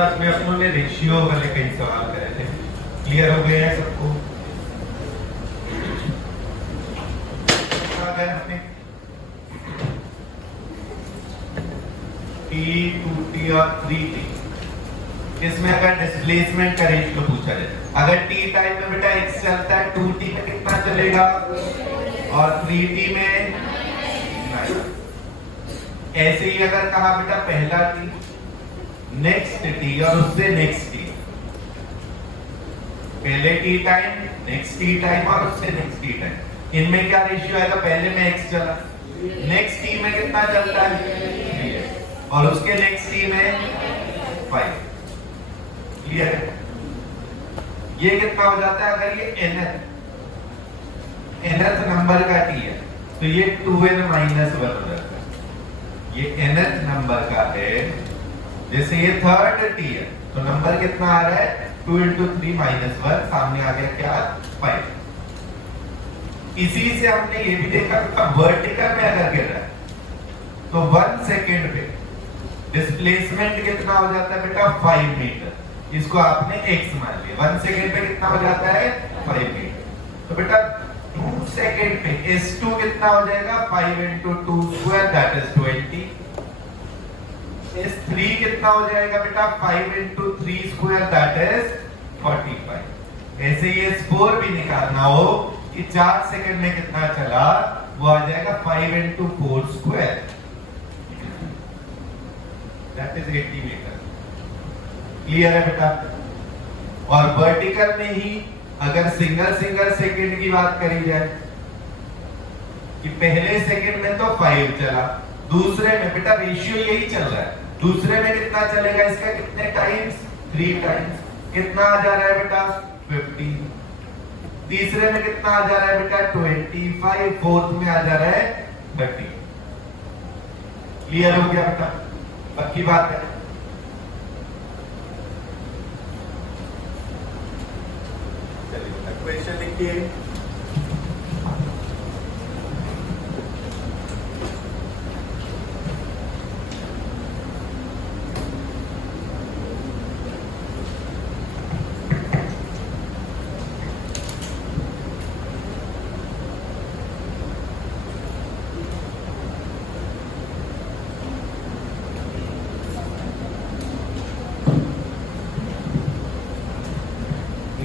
Class में अपनों ने रेशियो वाले कई सवाल करे थे, क्लियर हो गए हैं सबको? अपने T, 2T और 3T, इसमें अगर डिस्प्लेसमेंट का रेशियो पूछा जाए, अगर T टाइम में बेटा x चलता है, 2T में कितना चलेगा और 3T में 9। ऐसे ही अगर कहा बेटा पहला T, नेक्स्ट T और उससे नेक्स्ट T, पहले T time, next T time और उससे नेक्स्ट T टाइम, इनमें क्या रेशियो आएगा? पहले में x चला, नेक्स्ट T में कितना चलता है और उसके नेक्स्ट T में 5। क्लियर है? ये कितना हो जाता है? अगर ये nth नंबर का T है तो ये 2n - 1 हो जाता है। ये nth नंबर का है, जैसे ये थर्ड T है तो नंबर कितना आ रहा है? 2 × 3 - 1, सामने आ गया क्या? 5। इसी से हमने ये भी देखा कि वर्टिकल में अगर गिर रहा है तो 1 सेकेंड पे डिस्प्लेसमेंट कितना हो जाता है बेटा? 5 मीटर। इसको आपने x मान लिया। 1 सेकेंड पे कितना हो जाता है? 5 मीटर। तो बेटा 2 सेकेंड पे s2 कितना हो जाएगा? 5 × 2² दैट इज 20। s3 कितना हो जाएगा बेटा? 5 × 3² दैट इज 45। ऐसे ही s4 भी निकालना हो कि 4 सेकंड में कितना चला, वो आ जाएगा 5 × 4² दैट इज 80 मीटर। क्लियर है बेटा? और वर्टिकल में ही अगर सिंगल सेकंड की बात करी जाए कि पहले सेकंड में तो 5 चला, दूसरे में बेटा रेशियो यही चल रहा है, दूसरे में कितना चलेगा? इसका कितने टाइम्स? 3 टाइम्स। कितना आ जा रहा है बेटा? 50। तीसरे में कितना आ जा रहा है बेटा? 25। फोर्थ में आ जा रहा है 30। क्लियर हो गया बेटा? पक्की बात है? चलिए बेटा क्वेश्चन लिखिए।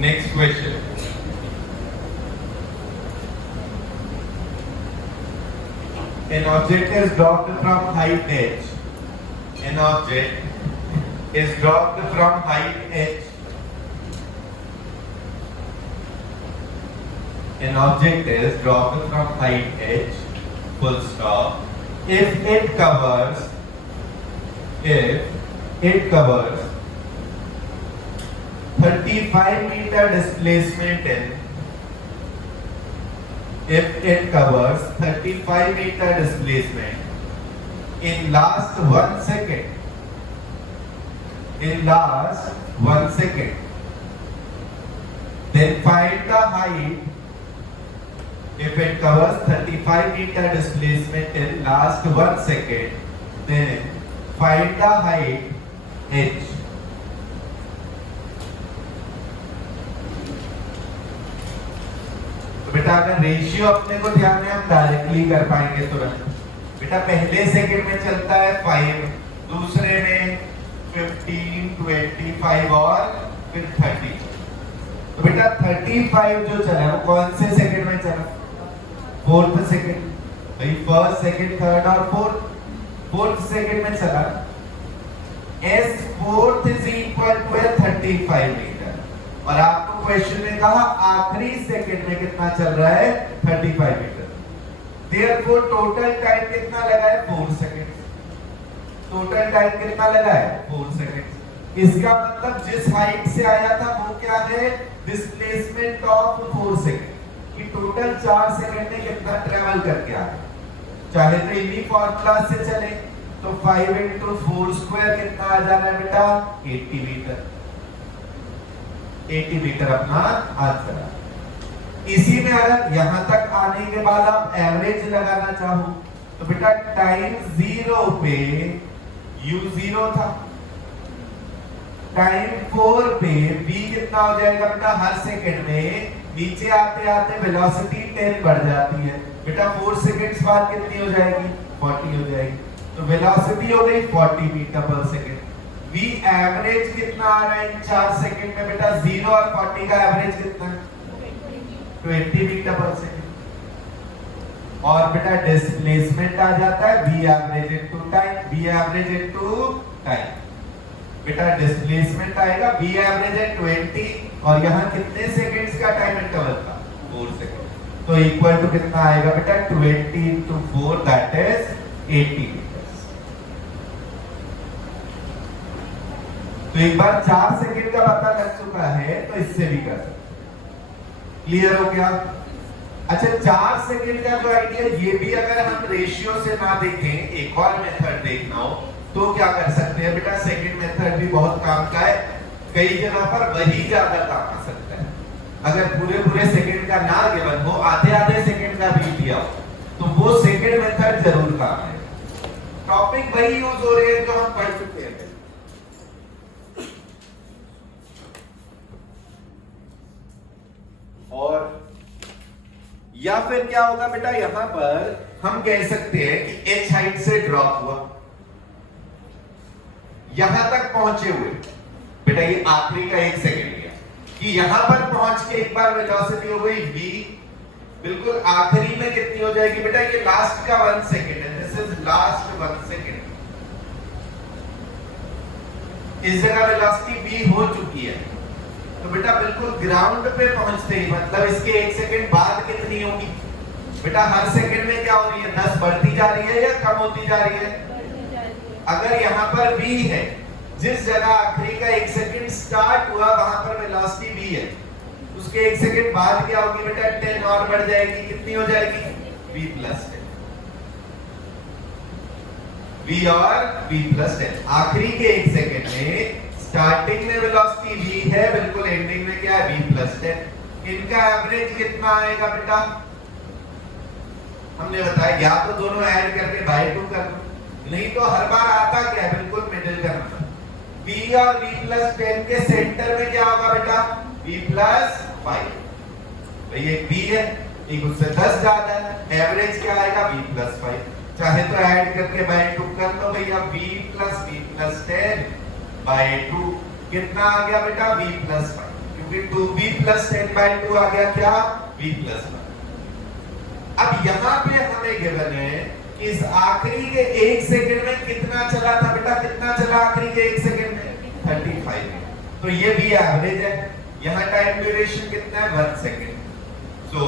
Next question. An object is dropped from height h. An object is dropped from height h. An object is dropped from height h. Full stop. If it covers 35 meter displacement in, if it covers 35 meter displacement in last 1 second, then find the height. If it covers 35 meter displacement in last 1 second, then find the height h. बेटा अगर ratio अपने को ध्यान में हम directly कर पाएंगे तुरंत। बेटा पहले सेकंड में चलता है 5, दूसरे में 15, 25 और फिर 30। तो बेटा 35 जो चला वो कौन से सेकंड में चला? 4th second. भाई फर्स्ट, सेकंड, थर्ड और फोर्थ सेकंड में चला। s4 is equal to 35 metre. और आपको क्वेश्चन में कहा आखिरी सेकंड में कितना चल रहा है? 35 मीटर। देयरफॉर टोटल टाइम कितना लगा है? 4 सेकंड। टोटल टाइम कितना लगा है? 4 सेकंड। इसका मतलब जिस हाइट से आया था वो क्या है? Displacement of 4 second. कि टोटल 4 सेकंड में कितना ट्रेवल करके आया। चाहे तो इन्हीं फॉर्मूला से चले तो 5 × 4² कितना आ जा रहा है बेटा? 80 मीटर। 80 मीटर अपना आंसर है। इसी में अगर यहां तक आने के बाद आप एवरेज लगाना चाहो तो बेटा टाइम 0 पे u0 था, टाइम 4 पे v कितना हो जाएगा बेटा हर सेकंड में, नीचे आते आते वेलोसिटी 10 बढ़ जाती है बेटा, 4 सेकंड्स बाद कितनी हो जाएगी 40 हो जाएगी, तो वेलोसिटी हो गई 40 मीटर पर सेकंड। v एवरेज कितना आ रहा है इन 4 सेकंड में बेटा, 0 और 40 का एवरेज कितना है 20 मीटर पर सेकंड। और बेटा डिस्प्लेसमेंट आ जाता है v average into time, v average into time, बेटा डिस्प्लेसमेंट आएगा v एवरेज है 20 और यहाँ कितने सेकंड्स का टाइम इंटरवल था 4 सेकंड, तो इक्वल टू कितना आएगा बेटा 20 into 4 दैट इज 80 मीटर्स। तो एक बार 4 सेकंड का पता लग चुका है तो इससे भी कर सकते, क्लियर हो गया। अच्छा 4 सेकंड का जो आइडिया, ये भी अगर हम रेशियो से ना देखें, एक और मेथड देखना हो तो क्या कर सकते हैं बेटा, सेकंड मेथड भी बहुत काम का है, कई जगह पर वही ज्यादा काम आ सकता है। अगर पूरे पूरे सेकंड का ना गिवन हो, आधे आधे सेकंड का भी दिया हो, तो वो सेकंड मेथड जरूर काम है। टॉपिक वही यूज हो रहे हैं जो हम पढ़ चुके हैं। और या फिर क्या होगा बेटा, यहां पर हम कह सकते हैं कि h हाइट से ड्रॉप हुआ, यहां तक पहुंचे हुए बेटा, ये आखिरी का 1 सेकंड गया कि यहां पर पहुंच के एक बार वेलोसिटी हो गई v, बिल्कुल आखिरी में कितनी हो जाएगी बेटा, ये लास्ट का 1 सेकंड है, दिस इज लास्ट 1 सेकंड। इस जगह वेलोसिटी v हो चुकी है, तो बेटा बिल्कुल ग्राउंड पे पहुंचते ही मतलब इसके 1 सेकंड बाद कितनी होगी बेटा, हर सेकंड में क्या हो रही है 10 बढ़ती जा रही है या कम होती जा रही है। अगर यहाँ पर v है, जिस जगह आखिरी का 1 सेकंड स्टार्ट हुआ वहां पर वेलोसिटी v है, उसके 1 सेकंड बाद क्या होगी बेटा 10 और बढ़ जाएगी, कितनी हो जाएगी v प्लस 10, v और v प्लस 10। आखिरी के 1 सेकंड में स्टार्टिंग में वेलोसिटी v है, बिल्कुल एंडिंग में क्या है v प्लस 10। इनका एवरेज कितना आएगा बेटा, हमने बताया या तो दोनों ऐड करके बाय 2 कर दो, नहीं तो हर बार आता क्या है बिल्कुल मिडिल का नंबर। v और v प्लस 10 के सेंटर में क्या होगा बेटा v प्लस 5, भाई एक v है, एक उससे 10 ज्यादा है, एवरेज क्या आएगा v प्लस 5, चाहे तो ऐड करके बाय 2 कर लो भैया, v प्लस 10 बाय 2 कितना आ गया बेटा v प्लस 5, क्योंकि 2v प्लस 10 बाय 2 आ गया क्या v प्लस 5। अब यहाँ पे हमें गिवन है कि इस आखिरी के 1 सेकंड में कितना चला था बेटा, कितना चला आखिरी के 1 सेकंड में 35, तो ये भी एवरेज है। यहाँ टाइम ड्यूरेशन कितना है 1 second, so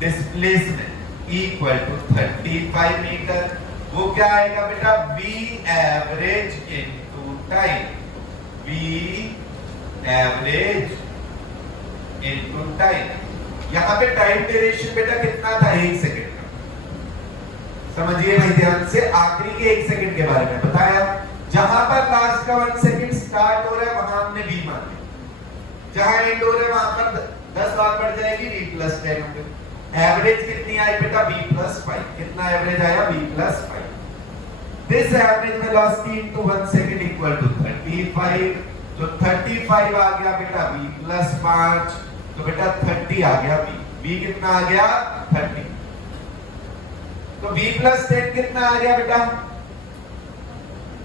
displacement equal to 35 metre, वो क्या आएगा बेटा v average into time, v average into time. यहाँ पे टाइम ड्यूरेशन बेटा कितना था 1 सेकंड का, समझिए भाई ध्यान से, आखिरी के 1 सेकंड के बारे में बताया, जहां पर लास्ट का 1 सेकंड स्टार्ट हो रहा है वहां हमने v मान लिया, जहां एंड हो रहा है वहां पर 10 बार बढ़ जाएगी v प्लस 10 होंगे। एवरेज कितनी आई बेटा v प्लस 5, कितना एवरेज आया v plus 5। This average velocity into 1 second equal to 35, तो 35 आ गया बेटा v प्लस 5, तो बेटा 30 आ गया v कितना आ गया 30, तो v प्लस 10 कितना आ गया बेटा,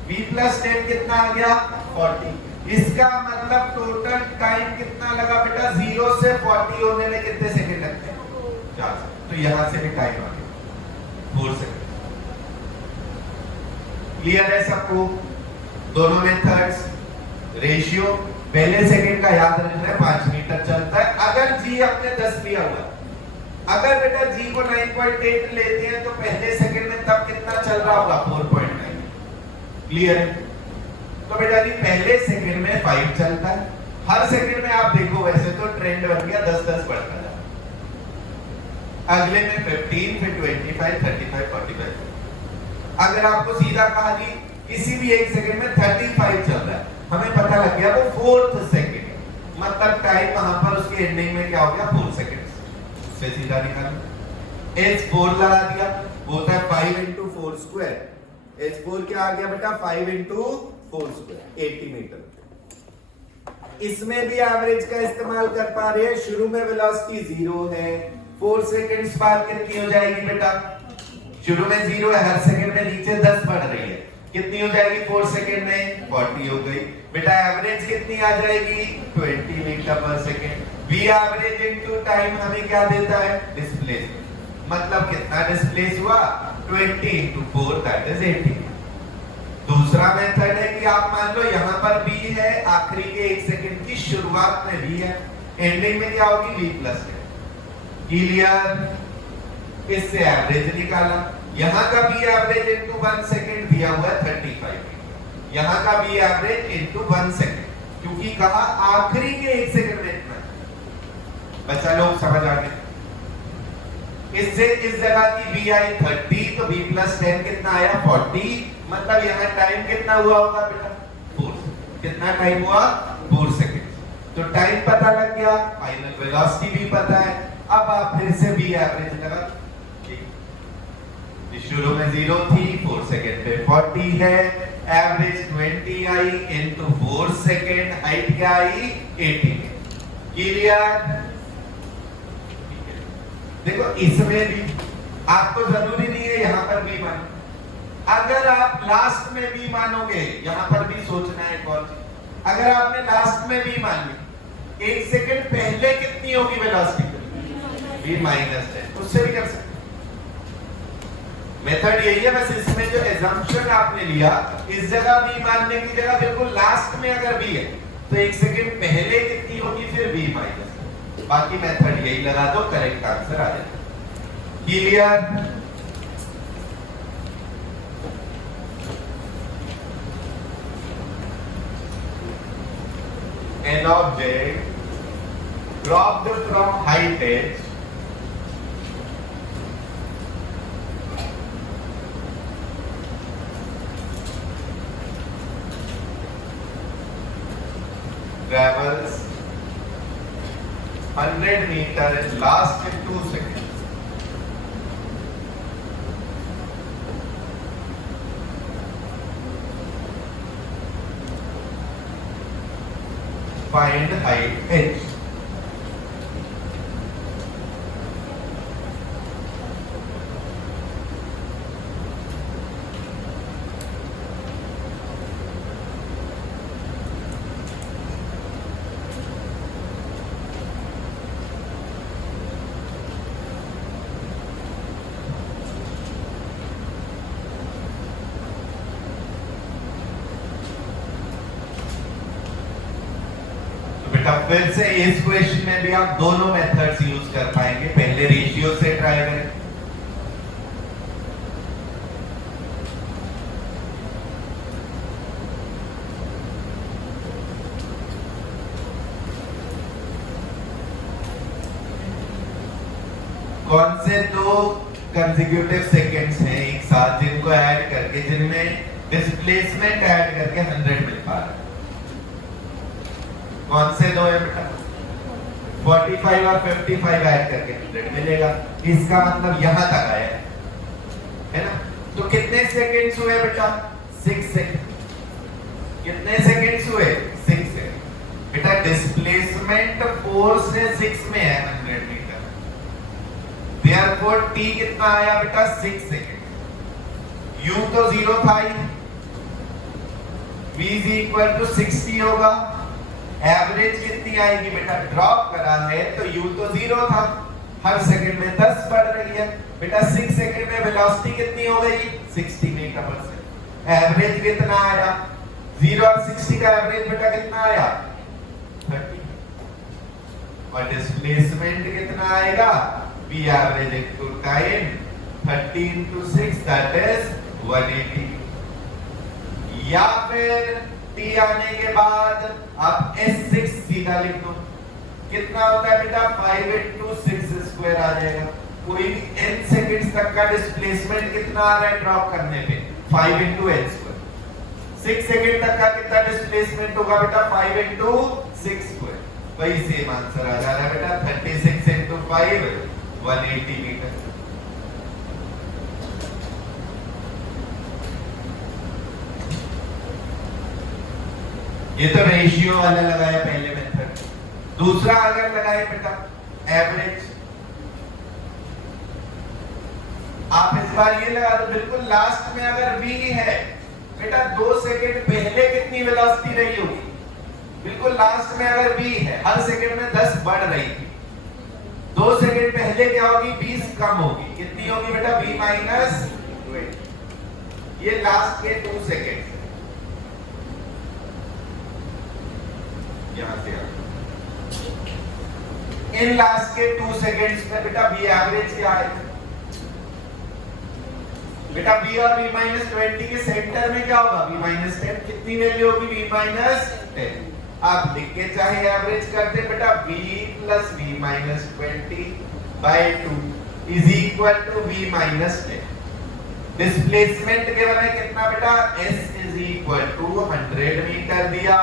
v प्लस 10 कितना आ गया 40। इसका मतलब टोटल टाइम कितना लगा बेटा, 0 से 40 होने में कितने सेकंड लगते हैं 4, तो यहां से भी टाइम आ गया 4 सेकंड। क्लियर है सबको, दोनों मेथड्स। रेशियो पहले सेकंड का याद रखना है 5 मीटर चलता है, अगर जी अपने 10 लिया हुआ, अगर बेटा जी को 9.8 लेते हैं तो पहले सेकंड में तब कितना चल रहा होगा 4.9। क्लियर है, तो बेटा जी पहले सेकंड में 5 चलता है, हर सेकंड में आप देखो वैसे तो ट्रेंड बन गया 10-10 बढ़ता है, अगले में 15, फिर 25, 35, 45। अगर आपको सीधा कहा जी किसी भी एक सेकंड में 35 चल रहा है, हमें पता लग गया वो 4th सेकंड, मतलब टाइम वहां पर उसके एंडिंग में क्या हो गया 4 सेकंड, उससे सीधा निकालो। h4 लगा दिया, होता है 5 into 4 स्क्वायर, h4 क्या आ गया बेटा 5 into 4 स्क्वायर 80 मीटर। इसमें भी एवरेज का इस्तेमाल कर पा रहे हैं। शुरू में वेलोसिटी 0 है, 4 सेकंड्स बाद कितनी हो जाएगी बेटा? शुरू में 0 है, हर सेकंड में नीचे 10 बढ़ रही है, कितनी हो जाएगी 4 सेकंड में? 40 हो गई बेटा। एवरेज कितनी आ जाएगी? 20 मीटर पर second. v average into time हमें क्या देता है? डिस्प्लेसमेंट। मतलब कितना डिस्प्लेस हुआ? 20 into 4 that is 80। दूसरा मेथड है कि आप मान लो यहाँ पर v है, आखिरी के 1 सेकंड की शुरुआत में v है, एंडिंग में क्या होगी? v प्लस है। क्लियर? इससे एवरेज निकाला। यहाँ का v एवरेज इनटू 1 सेकंड दिया हुआ है 35। यहाँ का v एवरेज इनटू 1 सेकंड, क्योंकि कहा आखिरी के 1 सेकंड में इतना। बच्चा लोग समझ आ गए? इससे इस जगह की v आई 30 तो v प्लस 10 कितना आया? 40। मतलब यहाँ टाइम कितना हुआ होगा बेटा? 4। कितना टाइम हुआ? 4 सेकंड। तो टाइम पता लग गया, फाइनल वेलोसिटी भी पता है। अब आप फिर से v एवरेज लगा। शुरू में 0 थी, 4 सेकंड पे 40 है, एवरेज 20 आई इनटू 4 सेकंड, हाइट क्या आई? 80। क्लियर? देखो इसमें भी आपको जरूरी नहीं है यहाँ पर भी मानो। अगर आप लास्ट में भी मानोगे, यहाँ पर भी सोचना है कौन सी। अगर आपने लास्ट में भी मान ली, 1 सेकंड पहले कितनी होगी वेलोसिटी? v minus 10। उससे भी कर सकते। मेथड यही है, बस इसमें जो एजम्पशन आपने लिया, इस जगह v मानने की जगह बिल्कुल लास्ट में अगर v है तो 1 सेकंड पहले कितनी होगी? फिर v माइनस। बाकी मेथड यही लगा दो, करेक्ट आंसर आ जाएगा। Clear? An object dropped from height edge travels 100 meter and lasts in 2 seconds. Find height h. फिर से इस क्वेश्चन में भी आप दोनों मेथड्स यूज कर पाएंगे। पहले रेशियो से ट्राई करें। कौन से दो कंसेक्यूटिव सेकेंड्स हैं एक साथ जिनको ऐड करके, जिनमें डिस्प्लेसमेंट ऐड करके 100 मिल पा रहा है? कौन से दो है बेटा? 45 और 55 ऐड करके 100 मिलेगा। इसका मतलब यहां तक आया है ना? तो कितने सेकंड्स हुए बेटा? 6 सेकंड। कितने सेकंड्स हुए? 6 सेकंड। बेटा डिस्प्लेसमेंट 4 से 6 में है 100 मीटर, देयरफॉर t कितना आया बेटा? 6 सेकंड। u तो 0 था ही, v इज इक्वल टू 60 होगा। एवरेज कितनी आएगी बेटा? ड्रॉप करा है तो u तो 0 था, हर सेकंड में 10 बढ़ रही है बेटा। 6 सेकंड में वेलोसिटी कितनी हो गई? 60 मीटर पर सेकंड। एवरेज कितना आया? 0 और 60 का एवरेज बेटा कितना आया? 30। और डिस्प्लेसमेंट कितना आएगा? v average into time 30 into 6 that is 180। या फिर t आने के बाद आप s6 सीधा लिख दो। कितना होता है बेटा? 5 into 6 स्क्वायर आ जाएगा। कोई भी n सेकंड्स तक का डिस्प्लेसमेंट कितना आ रहा है ड्रॉप करने पे? 5 into n स्क्वायर। 6 सेकंड तक का कितना डिस्प्लेसमेंट होगा बेटा? 5 into 6 स्क्वायर। वही सेम आंसर आ जा रहा है बेटा, 36 into 5 180 मीटर। ये तो रेशियो वाला लगाया पहले में। दूसरा अगर लगाए बेटा एवरेज, आप इस बार ये लगा दो बिल्कुल लास्ट में अगर v है बेटा 2 सेकंड पहले कितनी वेलोसिटी रही होगी, बिल्कुल लास्ट में अगर v है हर सेकंड में 10 बढ़ रही थी, 2 सेकंड पहले क्या होगी 20 कम होगी, कितनी होगी बेटा v माइनस 20। ये लास्ट के 2 सेकंड यहां से इन लास्ट के 2 सेकंड्स में बेटा v एवरेज क्या है बेटा v और v माइनस 20 के सेंटर में क्या होगा v माइनस 10, कितनी वैल्यू होगी v माइनस 10। आप लिख के चाहे एवरेज करते बेटा v plus v minus 20/2 is equal to v minus 10। Displacement given है कितना बेटा s is equal to 100 metre दिया,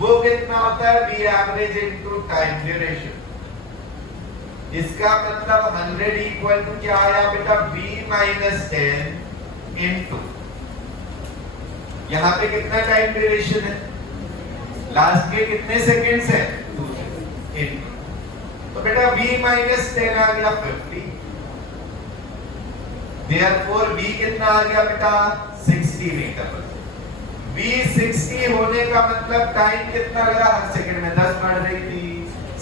वो कितना होता है v average into time duration. इसका मतलब 100 इक्वल टू क्या आया बेटा v माइनस 10 इनटू यहां पे कितना टाइम ड्यूरेशन है, लास्ट के कितने सेकंड्स है 2 सेकंड, तो बेटा v माइनस 10 आ गया 50, देयरफॉर v कितना आ गया बेटा 60 मीटर पर। v 60 होने का मतलब टाइम कितना लगा, हर सेकंड में 10 बढ़ रही थी,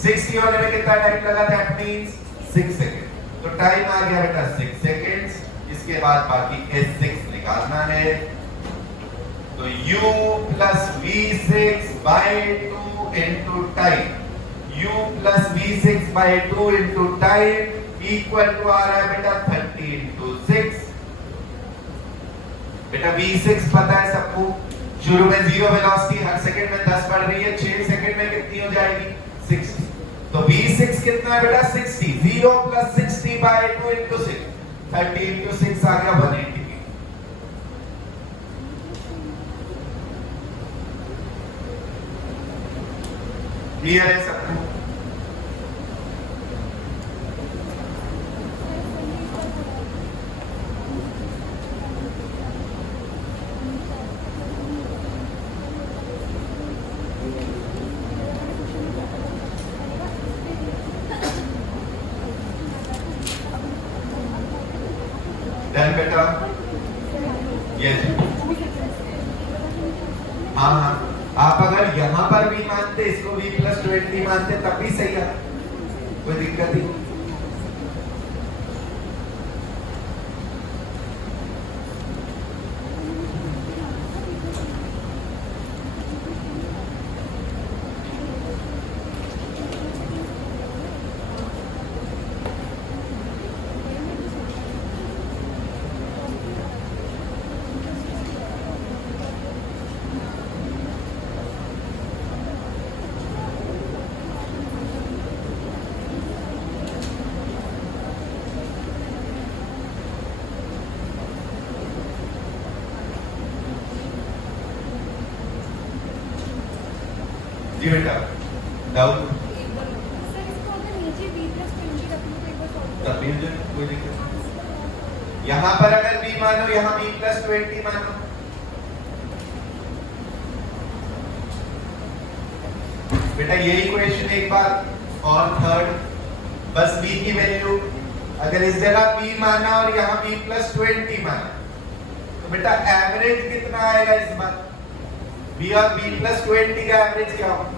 60 होने में कितना टाइम लगा, दैट मींस 6 सेकंड, तो टाइम आ गया बेटा 6 सेकंड्स। इसके बाद बाकी s6 निकालना है, तो u plus v6/2 into time, u plus v6/2 into time equal to आ रहा है बेटा 30 इनटू 6। बेटा v6 पता है सबको, शुरू में 0 वेलोसिटी, हर सेकंड में 10 बढ़ रही है, 6 सेकंड में कितनी हो जाएगी 60, तो v6 कितना है बेटा 60, 0 प्लस 60/2 इनटू 6, 30 इनटू 6 आ गया 180। क्लियर है सबको? डन बेटा? यस। हाँ, आप अगर यहां पर भी मानते, इसको v प्लस 20 मानते तब भी सही है, कोई दिक्कत नहीं। जी बेटा, डाउट? कोई दिक्कत, यहां पर अगर b मानो, यहां b प्लस 20 मानो, बेटा ये इक्वेशन एक बार और थर्ड, बस b की वैल्यू अगर इस जगह b माना और यहां b प्लस 20 माना, तो बेटा एवरेज कितना आएगा इस बार, b और b प्लस 20 का एवरेज क्या होगा,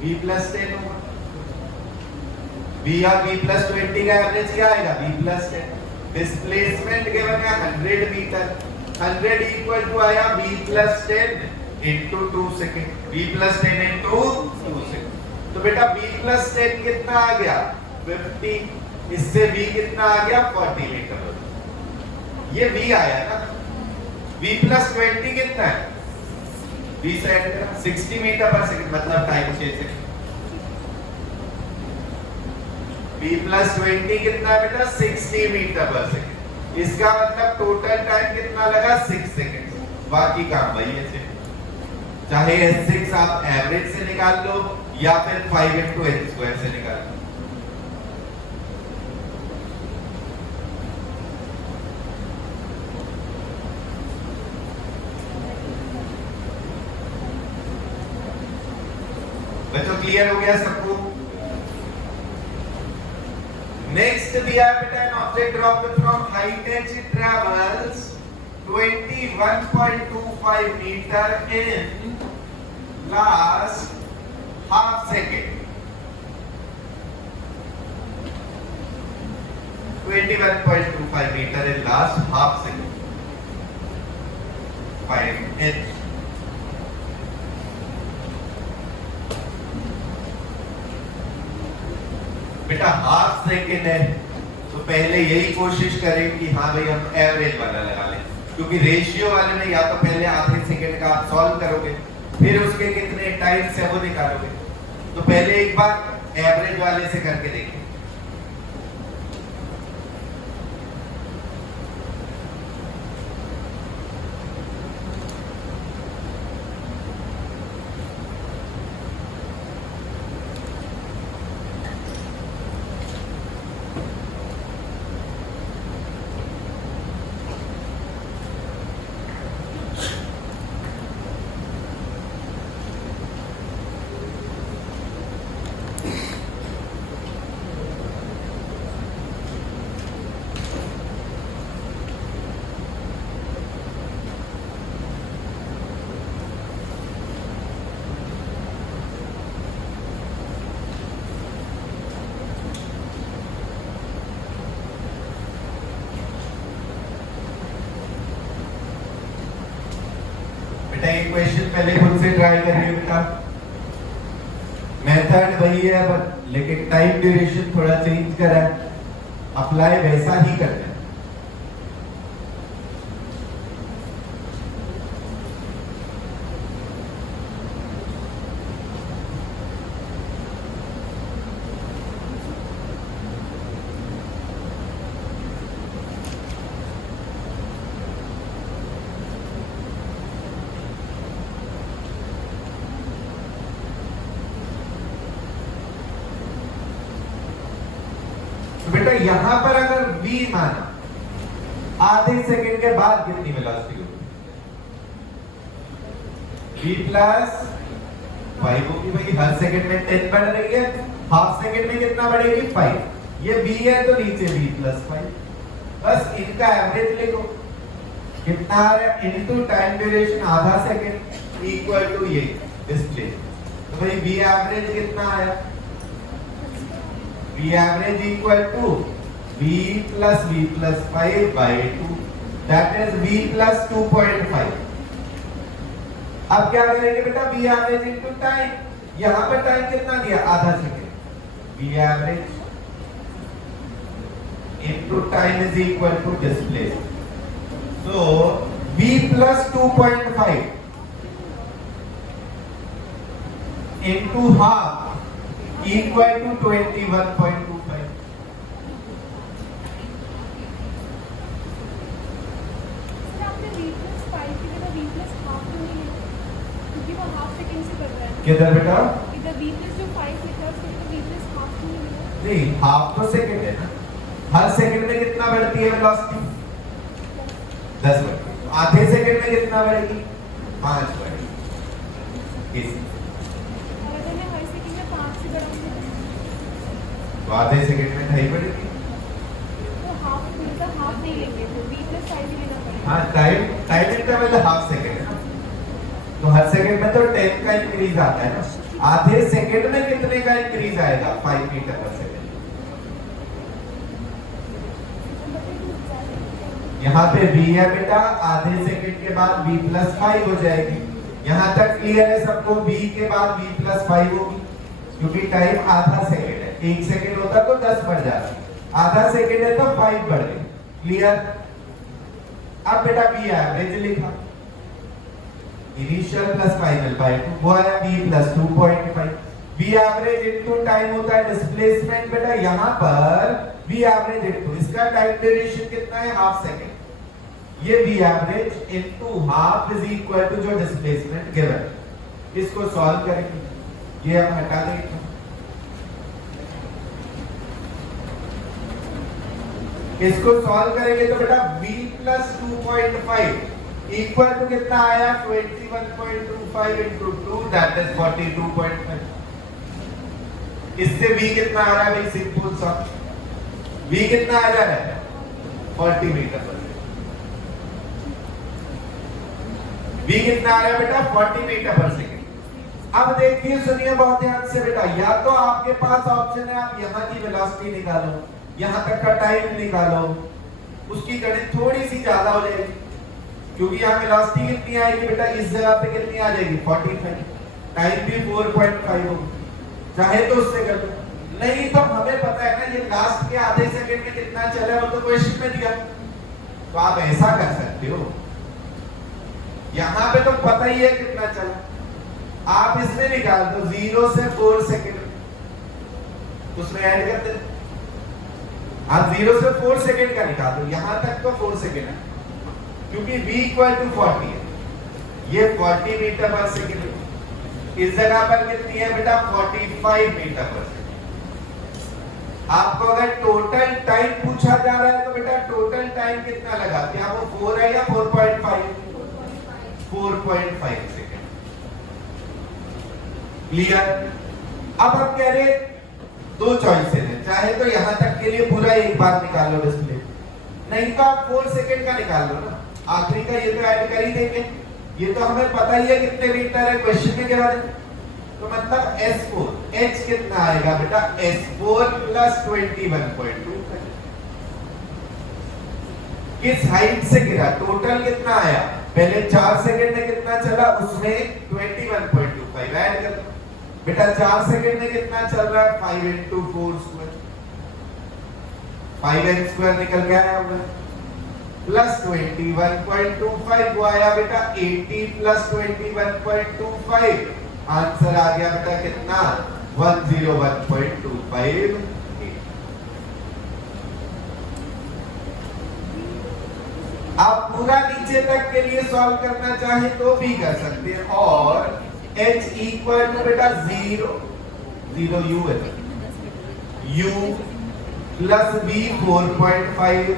b प्लस 10 होगा, b और b प्लस 20 का एवरेज क्या आएगा b प्लस 10। डिस्प्लेसमेंट गिवन है 100 मीटर, 100 इक्वल टू आया b plus 10 into 2 second, b plus 10 into 2 second, तो बेटा b प्लस 10 कितना आ गया 50, इससे b कितना आ गया 40 मीटर, ये v आया ना, v प्लस 20 कितना है 60 मीटर पर सेकंड, मतलब टाइम 6 सेकंड, b प्लस 20 कितना है बेटा 60 मीटर पर सेकंड, इसका मतलब टोटल टाइम कितना लगा 6 सेकंड, बाकी काम वही है, चाहे s6 आप एवरेज से निकाल लो या फिर 5 into h स्क्वायर से निकाल लो। बच्चों क्लियर हो गया सबको? नेक्स्ट दिया बेटा an object dropped from height h travels 21.25 metre in last half second. 21.25 meter in last half second. Find h. बेटा हाफ सेकेंड है तो पहले यही कोशिश करें कि हाँ भाई हम एवरेज वाला लगा लें, क्योंकि रेशियो वाले में या तो पहले आधे सेकेंड का आप सॉल्व करोगे, फिर उसके कितने टाइम्स है वो निकालोगे. तो पहले एक बार एवरेज वाले से करके देखिए. बेटा ये क्वेश्चन पहले खुद से ट्राई करिए बेटा. मेथड वही है लेकिन टाइम ड्यूरेशन थोड़ा चेंज करा है. अप्लाई वैसा ही करना है. बेटा यहां पर अगर v माना, आधे सेकंड के बाद कितनी वेलोसिटी होगी? v प्लस 5 होगी भाई. हर सेकंड में 10 बढ़ रही है, हाफ सेकंड में कितना बढ़ेगी? 5. ये v है तो नीचे v प्लस 5. बस इनका एवरेज लिखो. कितना आ रहा है? इनटू टाइम ड्यूरेशन आधा सेकंड इक्वल टू ये डिस्प्ले. तो भाई v एवरेज कितना आया? V average equal to V plus 5 by 2. That is V plus 2.5. अब क्या करेंगे बेटा? V average into time. यहाँ पर टाइम कितना दिया? आधा second. V average into time is equal to displacement. So V plus 2.5 into half equal to 21.25. किधर बेटा? इधर v plus जो 5 लिखा है उसके लिए v plus half क्यों नहीं मिला? नहीं, हाफ तो सेकंड है ना. हर सेकंड में कितना बढ़ती है वेलोसिटी? 10 बढ़ती है. तो आधे सेकंड में कितना बढ़ेगी? 5 बढ़ेगी. अगर मैं हर सेकंड में 5 से बढ़ाऊंगी तो आधे सेकंड में 2.5 बढ़ेगी. तो हाफ मतलब हाफ नहीं लेंगे, तो v plus 5 ही लेना पड़ेगा. हाँ, टाइम इंटरवल हाफ सेकंड है ना. तो हर सेकंड में तो 10 का इंक्रीज आता है ना. आधे सेकंड में कितने का इंक्रीज आएगा? 5 मीटर पर सेकंड. यहाँ पे v है बेटा, आधे सेकंड के बाद v प्लस 5 हो जाएगी. यहाँ तक क्लियर है सबको? v के बाद v प्लस 5 होगी, क्योंकि टाइम आधा सेकंड है. 1 सेकंड होता तो 10 बढ़ जाता, आधा सेकंड है तो 5 बढ़ गई. क्लियर? अब बेटा v एवरेज लिखा, इनिशियल प्लस फाइनल बाय 2, वो आया v plus 2.5. v average into time होता है डिस्प्लेसमेंट बेटा. यहाँ पर v एवरेज इनटू इसका टाइम ड्यूरेशन कितना है? Half second. ये v average into half is equal to जो डिस्प्लेसमेंट गिवन. इसको सॉल्व करेंगे, ये हम हटा देंगे. इसको सॉल्व करेंगे तो बेटा v प्लस 2.5 इक्वल टू कितना आया? 21.25 into 2, that is 42.5. इससे v कितना आ रहा है भाई, सिंपल सा v कितना आ जा रहा है 40 मीटर पर v कितना आ रहा है बेटा 40 मीटर पर सेकेंड। अब देखिए सुनिए बहुत ध्यान से बेटा, या तो आपके पास ऑप्शन है आप यहाँ की वेलोसिटी निकालो, यहाँ तक का टाइम निकालो, उसकी गणित थोड़ी सी ज्यादा हो जाएगी क्योंकि यहाँ वेलोसिटी कितनी आएगी बेटा, इस जगह पे कितनी आ जाएगी 45, टाइम भी 4.5 होगा, चाहे तो उससे कर दो, नहीं तो हमें पता है ना ये लास्ट के आधे सेकंड में कितना चला वो तो क्वेश्चन में दिया, तो आप ऐसा कर सकते हो, यहाँ पे तो पता ही है कितना चला, आप इसमें निकाल दो 0 से 4 सेकंड उसमें ऐड कर दे, आप 0 से 4 सेकंड का निकाल दो, यहां तक तो 4 सेकंड है क्योंकि v इक्वल टू 40 है, ये 40 मीटर पर सेकंड है, इस जगह पर कितनी है बेटा 45 मीटर पर सेकंड। आपको अगर टोटल टाइम पूछा जा रहा है तो बेटा टोटल टाइम कितना लगा, क्या वो 4 है या 4.5, 4.5 सेकंड। क्लियर। अब हम कह रहे दो चॉइसेस हैं, चाहे तो यहां तक के लिए पूरा एक बार निकाल लो डिस्प्ले, नहीं तो आप 4 सेकंड का निकाल लो ना, आखिरी का ये तो ऐड कर ही देंगे, ये तो हमें पता ही है कितने मीटर है क्वेश्चन में क्या है, तो मतलब S4 H कितना आएगा बेटा S4 प्लस 21.2, किस हाइट से गिरा, टोटल कितना आया, पहले 4 सेकंड में कितना चला उसमें 21.25 ऐड कर बेटा, 4 सेकंड में कितना चल रहा है 5 into 4 स्क्वायर, 5n स्क्वायर निकल गया है प्लस 21.25 वो आया बेटा 80 प्लस 21.25, आंसर आ गया बेटा कितना 101.25। आप पूरा नीचे तक के लिए सॉल्व करना चाहे तो भी कर सकते हैं, और h इक्वल टू बेटा 0 u है, u प्लस v 4.5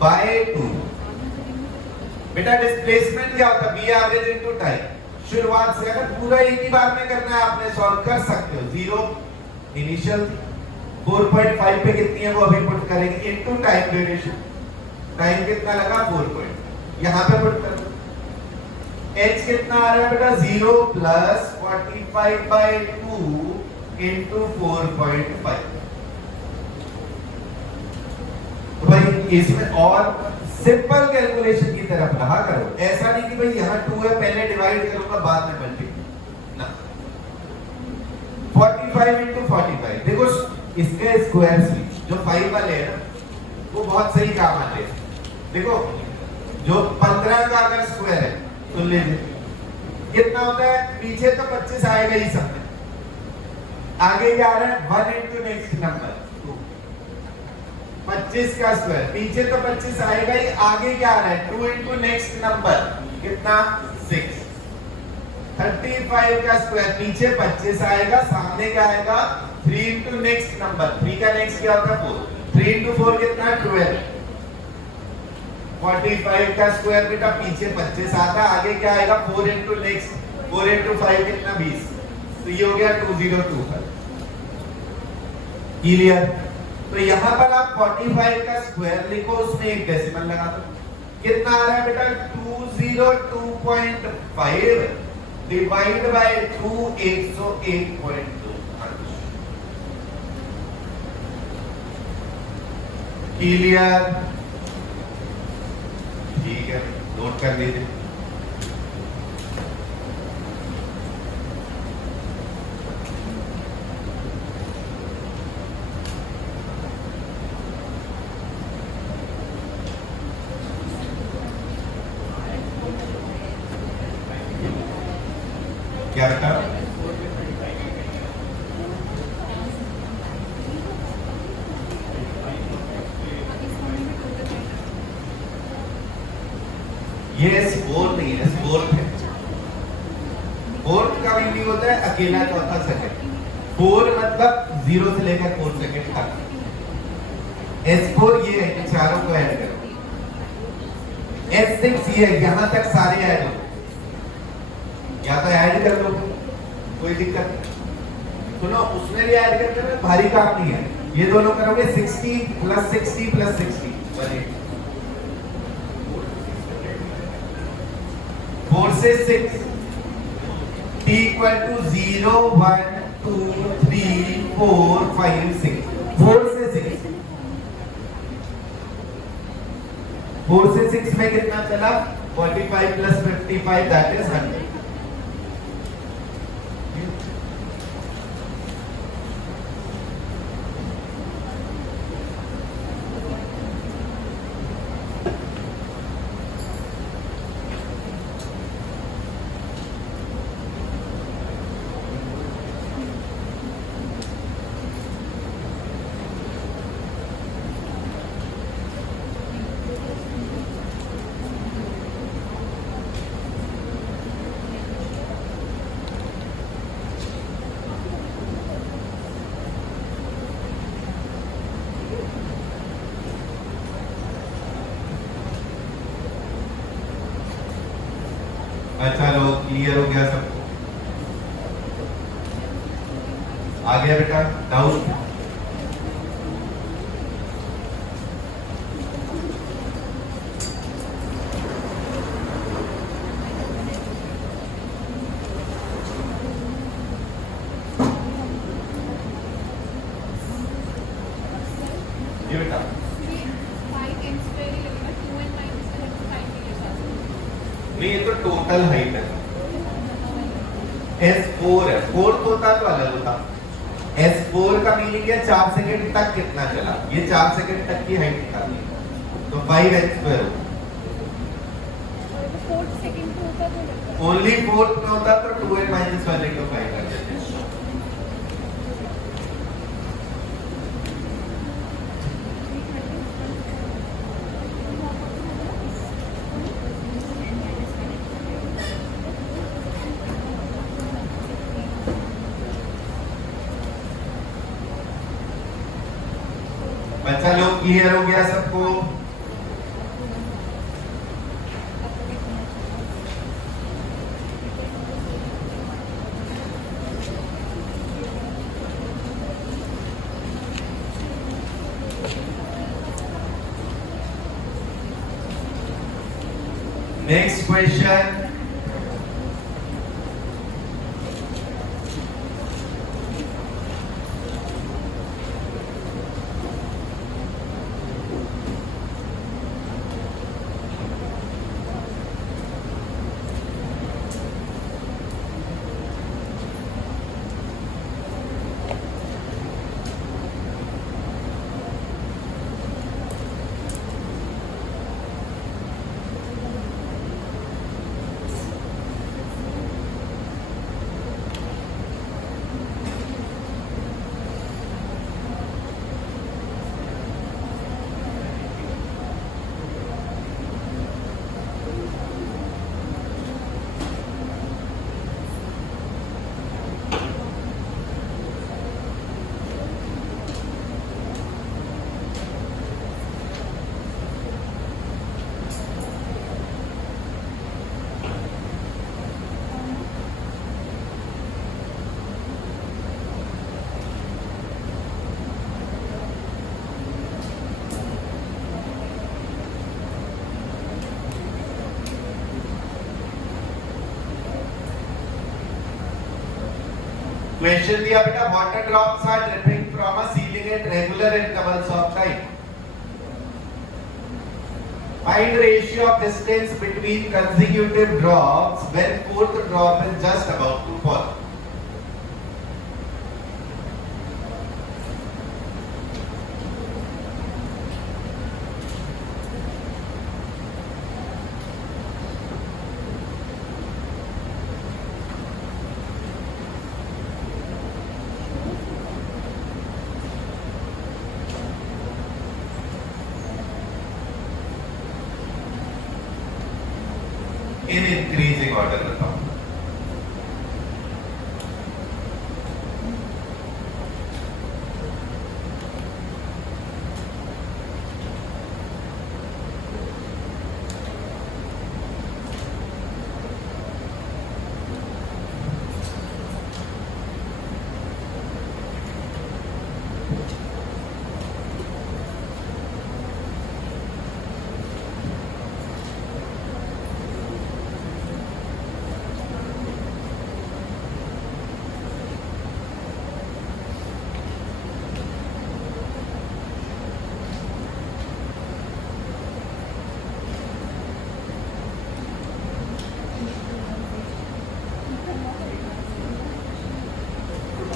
बाय 2, बेटा डिस्प्लेसमेंट क्या होता है v एवरेज इनटू टाइम, शुरुआत से अगर पूरा एक ही बार में करना है आपने सॉल्व कर सकते हो, 0 इनिशियल 4.5 पे कितनी है वो अभी पुट करेंगे इनटू टाइम ड्यूरेशन, टाइम कितना लगा 4 यहां पे पुट कर, h कितना आ रहा है बेटा 0 प्लस 45 बाय 2 इनटू 4.5, तो भाई इसमें और सिंपल कैलकुलेशन की तरफ रहा करो, ऐसा नहीं कि भाई यहाँ 2 है पहले डिवाइड करूंगा बाद में मल्टीप्लाई ना, 45 into 45 देखो इसके स्क्वायर से जो 5 वाले हैं ना वो बहुत सही काम आते हैं, देखो जो 15 का अगर स्क्वायर है तो ले ले कितना होता है, पीछे तो 25 आएगा ही सब में, आगे क्या आ रहा है 1 into नेक्स्ट नंबर 25 का स्क्वायर, पीछे तो 25 आएगा ही, आगे क्या आ रहा है 2 into नेक्स्ट नंबर कितना 6, 35 का स्क्वायर, पीछे 25 आएगा, सामने क्या आएगा 3 into नेक्स्ट नंबर, 3 का नेक्स्ट क्या होता है 4, 3 into 4 कितना 12, 45 का स्क्वायर बेटा पीछे 25 आता है, आगे क्या आएगा 4 into नेक्स्ट, 4 into 5 कितना 20, तो ये हो गया 2025। क्लियर। तो यहां पर आप 45 का स्क्वायर लिखो, उसमें एक डेसिमल लगा दो, कितना आ रहा है बेटा 202.5 डिवाइड बाय 2 101.2। क्लियर, ठीक है नोट कर लीजिए। क्या बेटा ये फोर्थ नहीं है, फोर्थ है, फोर्थ का मीनिंग होता है अकेला चौथा सेकंड, 4 मतलब 0 से लेकर 4 सेकंड तक, S4 ये है, चारों को ऐड करो, S6 ये है, यहां तक सारे ऐड हो, या तो ऐड कर लो कोई दिक्कत नहीं, सुनो उसमें भी ऐड करने में भारी काम नहीं है, ये दोनों करोगे 60 प्लस 60 प्लस 60 4 से 6 t इक्वल टू 0 1 2 3 4 5 6 4 से 6 4 से 6 में कितना चला 45 प्लस 55 दैट इज 100। अच्छा लो क्लियर हो गया सबको, आ गया बेटा डाउट? ये बेटा नहीं, ये तो टोटल हाइट है, S4 है, फोर्थ होता तो अलग होता। S4 का मीनिंग है 4 सेकंड तक कितना चला, ये 4 सेकंड तक की हाइट निकालनी है, तो 5h2 ओनली फोर्थ में होता तो 2n माइनस वाले को 5 कर देते। बच्चा लोग क्लियर हो गया सबको? नेक्स्ट क्वेश्चन, क्वेश्चन दिया बेटा, water drops are dripping from a ceiling at regular intervals of time, find ratio of distance between consecutive drops when fourth drop is just about to fall। in increasing order बताओ।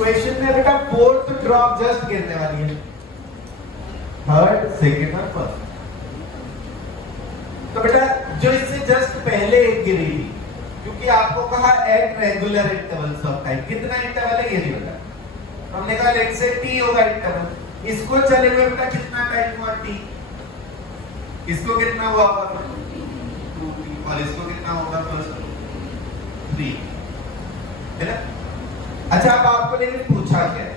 Equation में बेटा fourth drop just गिरने वाली है, third, second और first. तो बेटा जो इससे जस्ट पहले एक गिरी थी, क्योंकि आपको कहा eight regular intervals of time, कितना इंटरवल है ये नहीं बता, तो हमने कहा लेट्स से टी होगा इंटरवल, इसको चले हुए बेटा कितना टाइम हुआ टी, इसको कितना हुआ होगा 2t, और इसको कितना होगा फर्स्ट 3, है ना। अच्छा अब आपको लेकिन पूछा क्या है,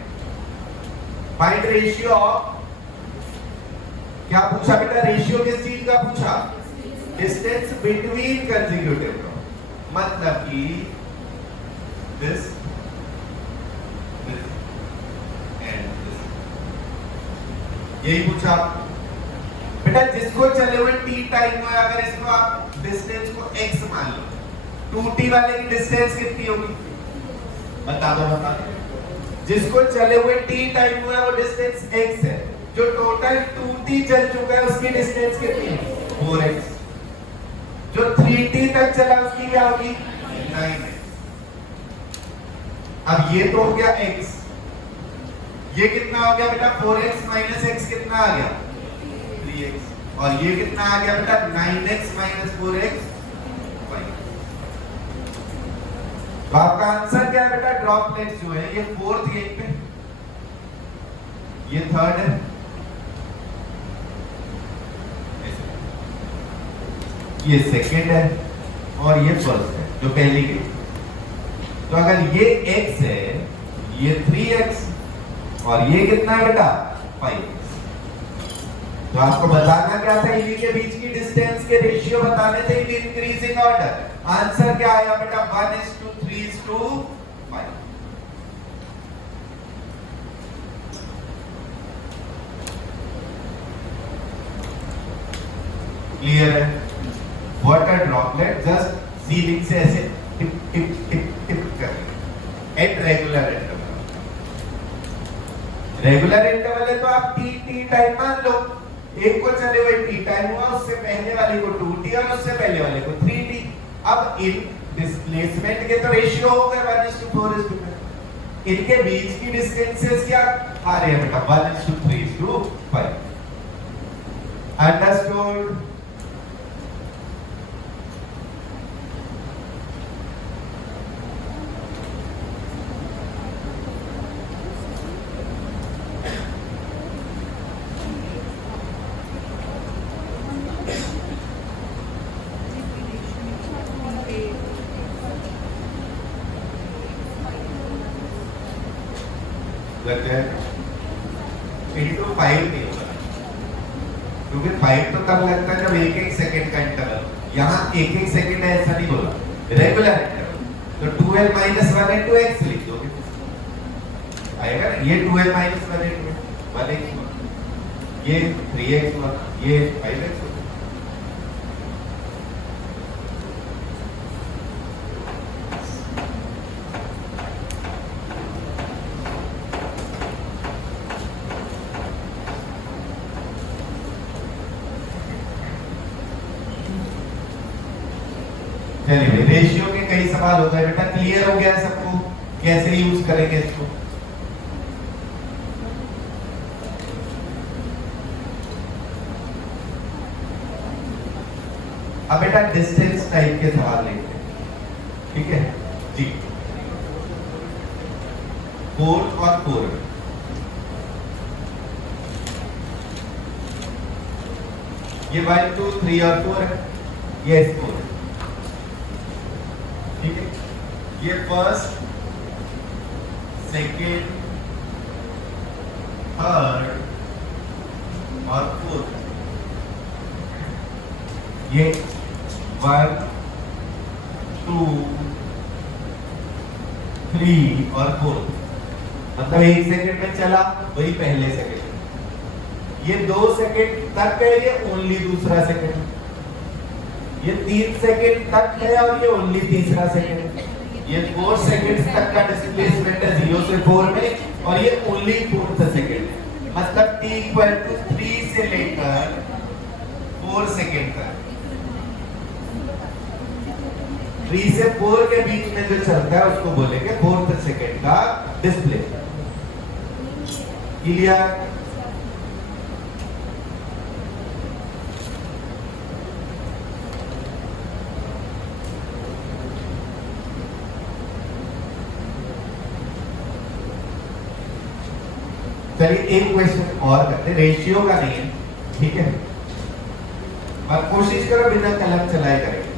फाइंड रेशियो ऑफ, क्या पूछा बेटा, रेशियो किस चीज का पूछा, डिस्टेंस बिटवीन कंसेक्यूटिव ड्रॉप, मतलब कि दिस एंड दिस, यही पूछा बेटा। जिसको चले हुए t टाइम में, अगर इसको आप डिस्टेंस को x मान लो, 2t वाले की डिस्टेंस कितनी होगी, बता दो बता दो। जिसको चले हुए t टाइम हुआ है वो डिस्टेंस x है, जो टोटल 2t चल चुका है उसकी डिस्टेंस कितनी है 4x, जो 3t तक चला उसकी क्या होगी 9x। अब ये तो हो गया x, ये कितना हो गया बेटा 4x माइनस x कितना आ गया 3x, और ये कितना आ गया बेटा 9x माइनस 4x 5। तो आपका आंसर क्या है बेटा, ड्रॉपलेट्स जो है ये फोर्थ गेट पे, ये थर्ड है, ये सेकंड है, और ये फर्स्ट है जो पहली गेट। तो अगर ये x है, ये 3x, और ये कितना है बेटा 5x। तो आपको बताना क्या था, इन्हीं के बीच की डिस्टेंस के रेशियो बताने थे इन इंक्रीजिंग ऑर्डर। आंसर क्या आया बेटा 1:3:5। क्लियर है। वाटर ड्रॉपलेट जस्ट सीलिंग से ऐसे टिप टिप टिप टिप कर at regular interval. Regular interval है तो आप टी टाइम मान लो, एक को चले हुए टी टाइम हुआ, उससे पहले वाले को 2t और उससे पहले वाले को 3t। अब इन डिस्प्लेसमेंट के तो रेशियो हो गए 1:4:5। इनके बीच की डिस्टेंसेस क्या आ रहे हैं बेटा 1:3:5। अंडरस्टूड। इंटू 5 नहीं होगा, क्योंकि 5 तो तब लगता है जब एक एक सेकंड का इंटरवल, यहाँ एक एक सेकंड है ऐसा नहीं बोला, रेगुलर इंटरवल। तो 2l माइनस 1 इंटू x लिख दोगे, आएगा ना। ये 2l माइनस 1 इंटू 1x हुआ, ये 3x हुआ, ये 5x हुआ। चलिए रेशियो के कई सवाल हो गए बेटा, क्लियर हो गया सबको कैसे यूज करेंगे इसको। अब बेटा डिस्टेंस टाइप के सवाल लेते हैं, ठीक है जी। 4 और 4 ये 1 2 3 और 4 है, ये 4 है, ठीक है। ये फर्स्ट, सेकेंड, थर्ड और फोर्थ, ये 1 2 3 और 4, मतलब 1 सेकंड में चला वही पहले सेकंड। ये 2 सेकंड तक है, ये ओनली दूसरा सेकंड। ये 3 सेकंड तक है और ये ओनली तीसरा सेकंड। ये 4 सेकंड तक का डिस्प्लेसमेंट है 0 से 4 में, और ये ओनली 4th सेकंड है। मतलब t इक्वल टू 3 से लेकर 4 सेकंड तक, 3 से 4 के बीच में जो चलता है उसको बोलेंगे 4th सेकंड का डिस्प्ले क्लियर। चलिए एक क्वेश्चन और करते, रेशियो का नहीं है, ठीक है, और कोशिश करो बिना कलम चलाए करेंगे,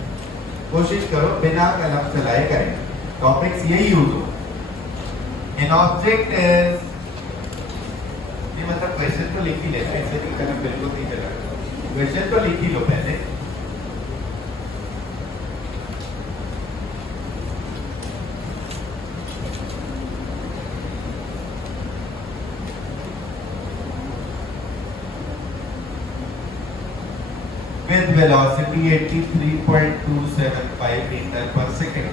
कोशिश करो बिना कलम चलाए करेंगे, टॉपिक्स यही यूज हो। एन ऑब्जेक्ट इज, ये मतलब क्वेश्चन तो लिख ही लेते हैं, ऐसे भी कलम बिल्कुल नहीं चलाएगा, क्वेश्चन तो लिख ही लो पहले। with velocity 83.275 meter per second.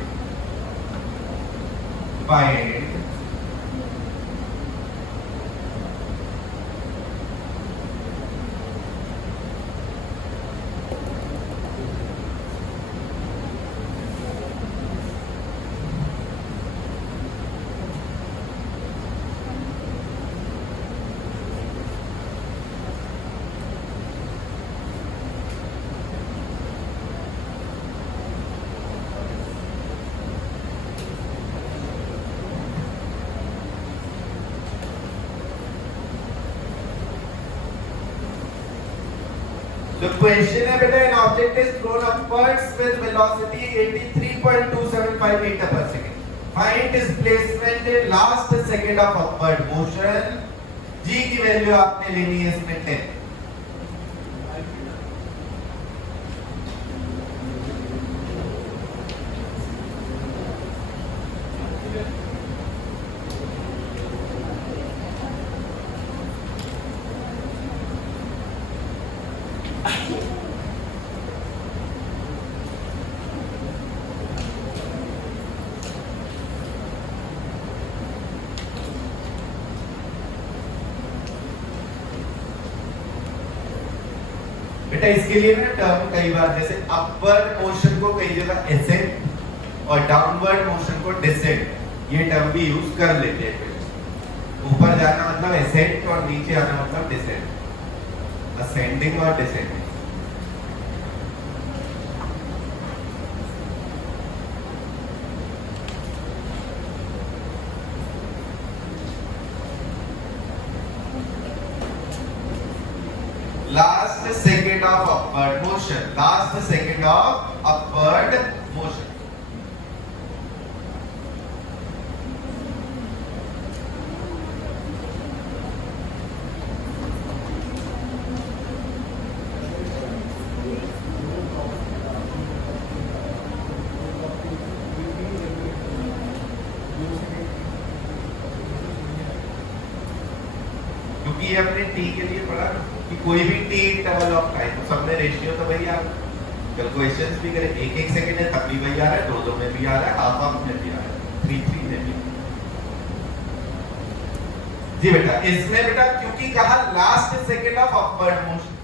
Find the question है बेटा, an object is thrown upwards with velocity 83.275 meter per second. Find displacement in last second of upward motion. G की वैल्यू आपने लेनी है इसमें 10। बेटा इसके लिए ना टर्म कई बार, जैसे अपवर्ड मोशन को कई जगह एसेंट और डाउनवर्ड मोशन को डिसेंट, ये टर्म भी यूज कर लेते हैं। ऊपर जाना मतलब एसेंट और नीचे आना मतलब डिसेंट, असेंडिंग और descending. Last second of upward motion, last second of upward motion. क्योंकि ये अपने टी के लिए पढ़ा कि कोई भी टी इंटरवल ऑफ टाइम, सबने रेशियो तो भैया कल क्वेश्चंस भी करे, 1-1 सेकंड है तब भी वही आ रहा है, 2-2 में भी आ रहा है, हाफ में भी आ रहा है, 3-3 में भी। जी बेटा इसमें बेटा क्योंकि कहा last second of upward motion.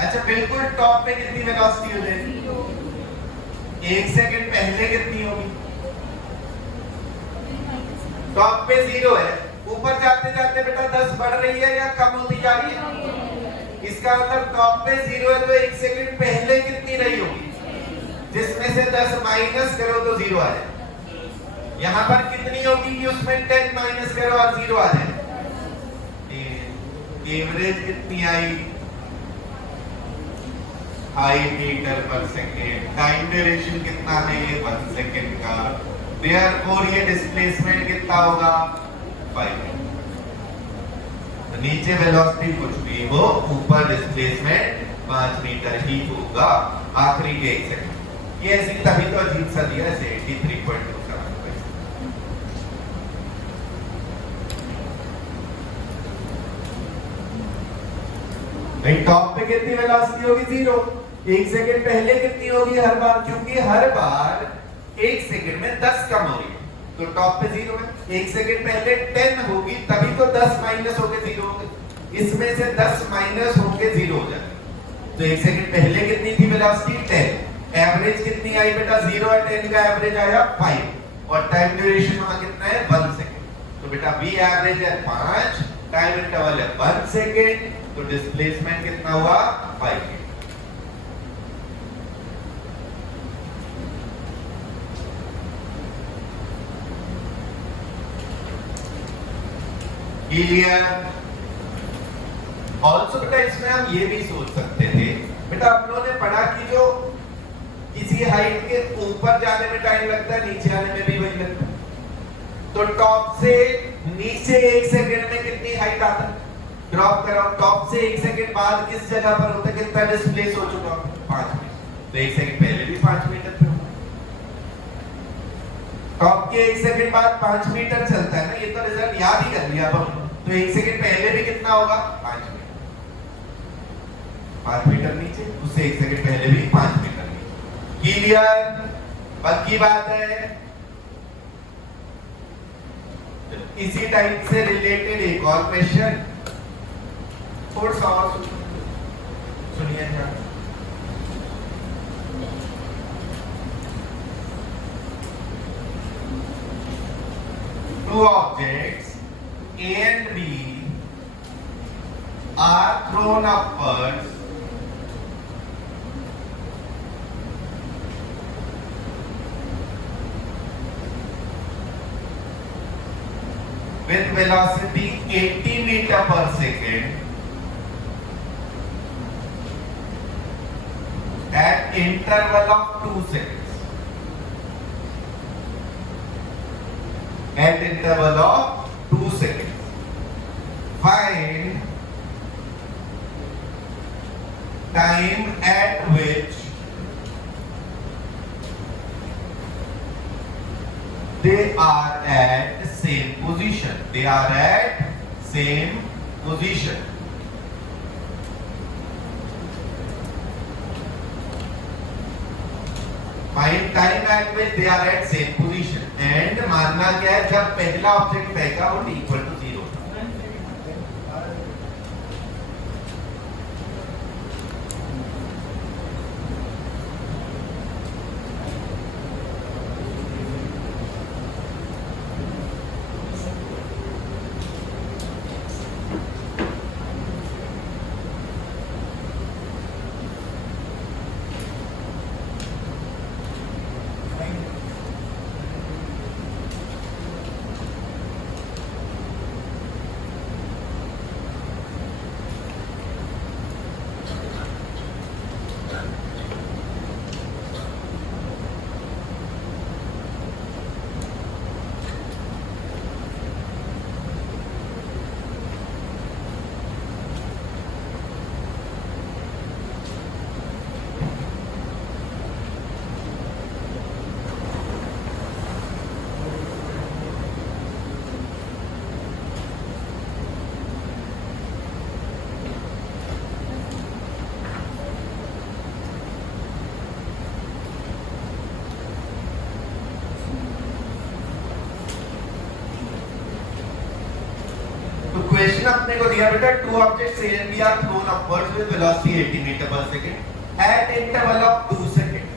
अच्छा बिल्कुल टॉप पे कितनी वेलोसिटी हो जाएगी? 1 सेकंड पहले कितनी होगी? टॉप पे 0 है, ऊपर जाते जाते बेटा 10 बढ़ रही है या कम होती जा रही है? इसका मतलब टॉप पे 0 है तो 1 सेकंड पहले कितनी रही होगी, जिसमें से 10 माइनस करो तो 0 आ जाए। यहाँ पर कितनी होगी कि उसमें 10 माइनस करो और 0 आ जाए। एवरेज कितनी आई? 5 metre per second. Time duration कितना है? 1 सेकेंड का। देयरफॉर ये डिस्प्लेसमेंट कितना होगा? 5। तो नीचे वेलोसिटी कुछ भी हो, ऊपर डिस्प्लेसमेंट 5 मीटर ही होगा। आखिरी के 1 सेकंड। ये ऐसी तभी तो अजीब सा दिया ऐसे 83.2 भाई टॉप पे कितनी वेलोसिटी होगी? 0। 1 सेकंड पहले कितनी होगी हर बार? क्योंकि हर बार 1 सेकंड में 10 कम हो रही है, तो टॉप पे 0 है। 1 सेकंड पहले 10 होगी तभी तो 10 माइनस होके 0 होगी। इसमें से 10 माइनस होके 0 हो जाएगा। तो 1 सेकंड पहले कितनी थी वेलोसिटी? 10। एवरेज कितनी आई बेटा? 0 और 10 का एवरेज आया 5 और टाइम ड्यूरेशन वहां कितना है? 1 सेकंड। तो बेटा v एवरेज है 5, टाइम इंटरवल है 1 सेकेंड, तो डिस्प्लेसमेंट कितना हुआ 5 मीटर। क्लियर? ऑल्सो बेटा इसमें हम ये भी सोच सकते थे, बेटा आप लोगों ने पढ़ा कि जो किसी हाइट के ऊपर जाने में टाइम लगता है, नीचे आने में भी वही लगता है। तो टॉप से नीचे 1 सेकंड में कितनी हाइट आता है? ड्रॉप कराओ, टॉप से 1 सेकंड बाद किस जगह पर होता है, कितना डिस्प्लेस हो चुका 5 मीटर। तो 1 सेकंड पहले भी 5 मीटर पे होगा। टॉप के 1 सेकंड बाद 5 मीटर चलता है ना, ये तो रिजल्ट याद ही कर लिया अब हम। तो 1 सेकंड पहले भी कितना होगा 5 मीटर। 5 मीटर नीचे, उससे 1 सेकंड पहले भी 5 मीटर नीचे। क्लियर? पक्की बात है। इसी टाइप से रिलेटेड एक और क्वेश्चन, थोड़ा सा और सुनिए ध्यान। Two objects A and B are thrown upwards with velocity 80 meter per second at interval of 2 seconds. At interval of 2 seconds. Find time at which they are at same position. They are at same position. Find time at which they are at same position. And मानना क्या है, जब पहला object फेंका वो equal to 0 था। Question अपने को दिया बेटा, two objects A and B are thrown upwards with velocity 80 meter per second at interval of 2 seconds.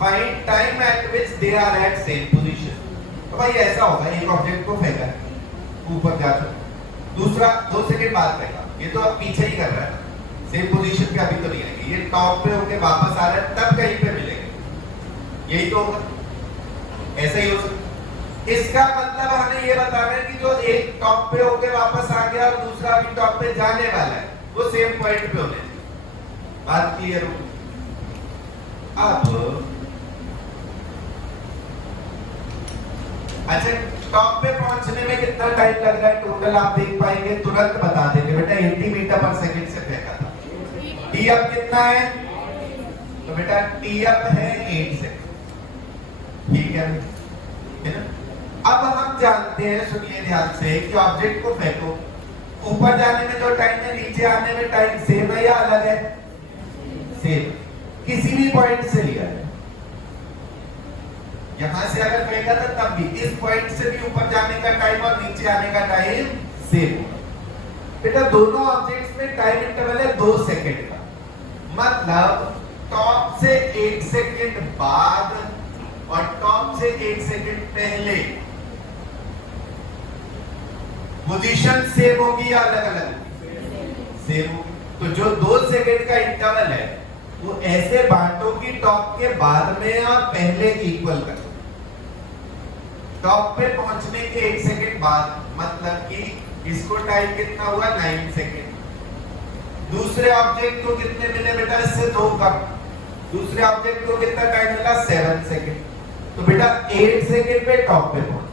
Find time at which they are at same position. तो भाई ऐसा होगा, एक ऑब्जेक्ट को फेंका ऊपर जाकर, दूसरा 2 सेकंड बाद फेंका, ये तो अब पीछे ही कर रहा है, सेम पोजीशन पे अभी तो नहीं आएंगे, ये टॉप पे होके वापस आ रहा है, तब कहीं पे मिलेंगे, यही तो होगा, ऐसा ही हो सकता। इसका मतलब हमें ये बताना है कि जो एक टॉप पे होके वापस आ गया और दूसरा भी टॉप पे जाने वाला है, वो सेम पॉइंट पे होने चाहिए। बात क्लियर हो? अब अच्छा, टॉप पे पहुंचने में कितना टाइम लग रहा है टोटल आप देख पाएंगे, तुरंत बता देंगे बेटा 80 मीटर पर सेकंड से फेंका था। टी अप कितना है? तो बेटा टी अप है 8 सेकंड, ठीक है ना? अब हम जानते हैं, सुनिए ध्यान से, कि ऑब्जेक्ट को फेंको, ऊपर जाने में जो टाइम है, नीचे आने में टाइम सेम है या अलग है? सेम। किसी भी पॉइंट से लिया है, यहां से अगर फेंका था तब भी इस पॉइंट से भी ऊपर जाने का टाइम और नीचे आने का टाइम सेम होगा। बेटा दोनों ऑब्जेक्ट्स में टाइम इंटरवल है 2 सेकंड का, मतलब टॉप से 1 सेकंड बाद और टॉप से 1 सेकंड पहले पोजीशन सेम होगी या अलग अलग होगी? सेम होगी। तो जो 2 सेकंड का इंटरवल है वो ऐसे बांटो कि टॉप के बाद में और पहले इक्वल कर दो। टॉप पे पहुंचने के 1 सेकंड बाद, मतलब कि इसको टाइम कितना हुआ 9 सेकंड। दूसरे ऑब्जेक्ट को कितने मिले बेटा? इससे 2 कम। दूसरे ऑब्जेक्ट को कितना टाइम मिला? 7 सेकंड। तो बेटा 8 सेकंड पे टॉप पे पहुंचा।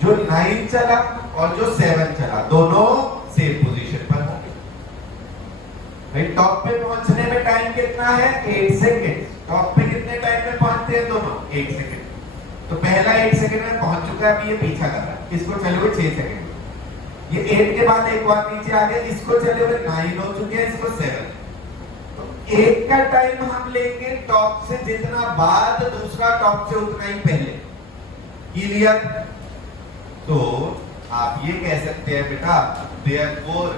जो 9 चला और जो 7 चला दोनों सेम पोजीशन पर होंगे। भाई टॉप पे पहुंचने में टाइम कितना है? 8 सेकंड। टॉप पे कितने टाइम में पहुंचते हैं दोनों? 1 सेकंड। तो पहला 1 सेकंड में पहुंच चुका है, अभी ये पीछा कर रहा है। इसको चले हुए 6 सेकंड। ये 8 के बाद एक बार नीचे आ गया, इसको चले हुए 9 हो चुके हैं, इसको 7। तो 1 का टाइम हम लेंगे टॉप से जितना बाद, दूसरा टॉप से उतना ही पहले। क्लियर? तो आप ये कह सकते हैं बेटा देयरफॉर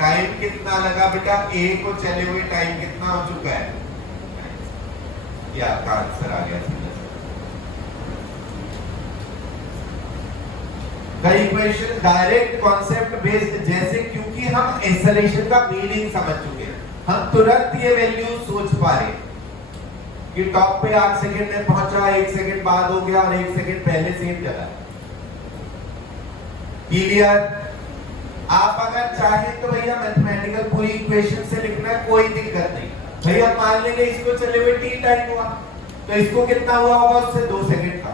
टाइम कितना लगा बेटा? ए को चले हुए टाइम कितना हो चुका है? ये आपका आंसर आ गया। The equation direct concept based, जैसे क्योंकि हम एक्सेलरेशन का मीनिंग समझ चुके हैं, हम तुरंत ये वैल्यू सोच पा रहे कि टॉप पे 8 सेकंड में पहुंचा, 1 सेकंड बाद हो गया और 1 सेकंड पहले सेम चला। क्लियर? आप अगर चाहें तो भैया मैथमेटिकल पूरी इक्वेशन से लिखना, कोई दिक्कत नहीं। भैया मान लेंगे इसको चले हुए t टाइम हुआ, तो इसको कितना हुआ होगा? उससे 2 सेकंड का।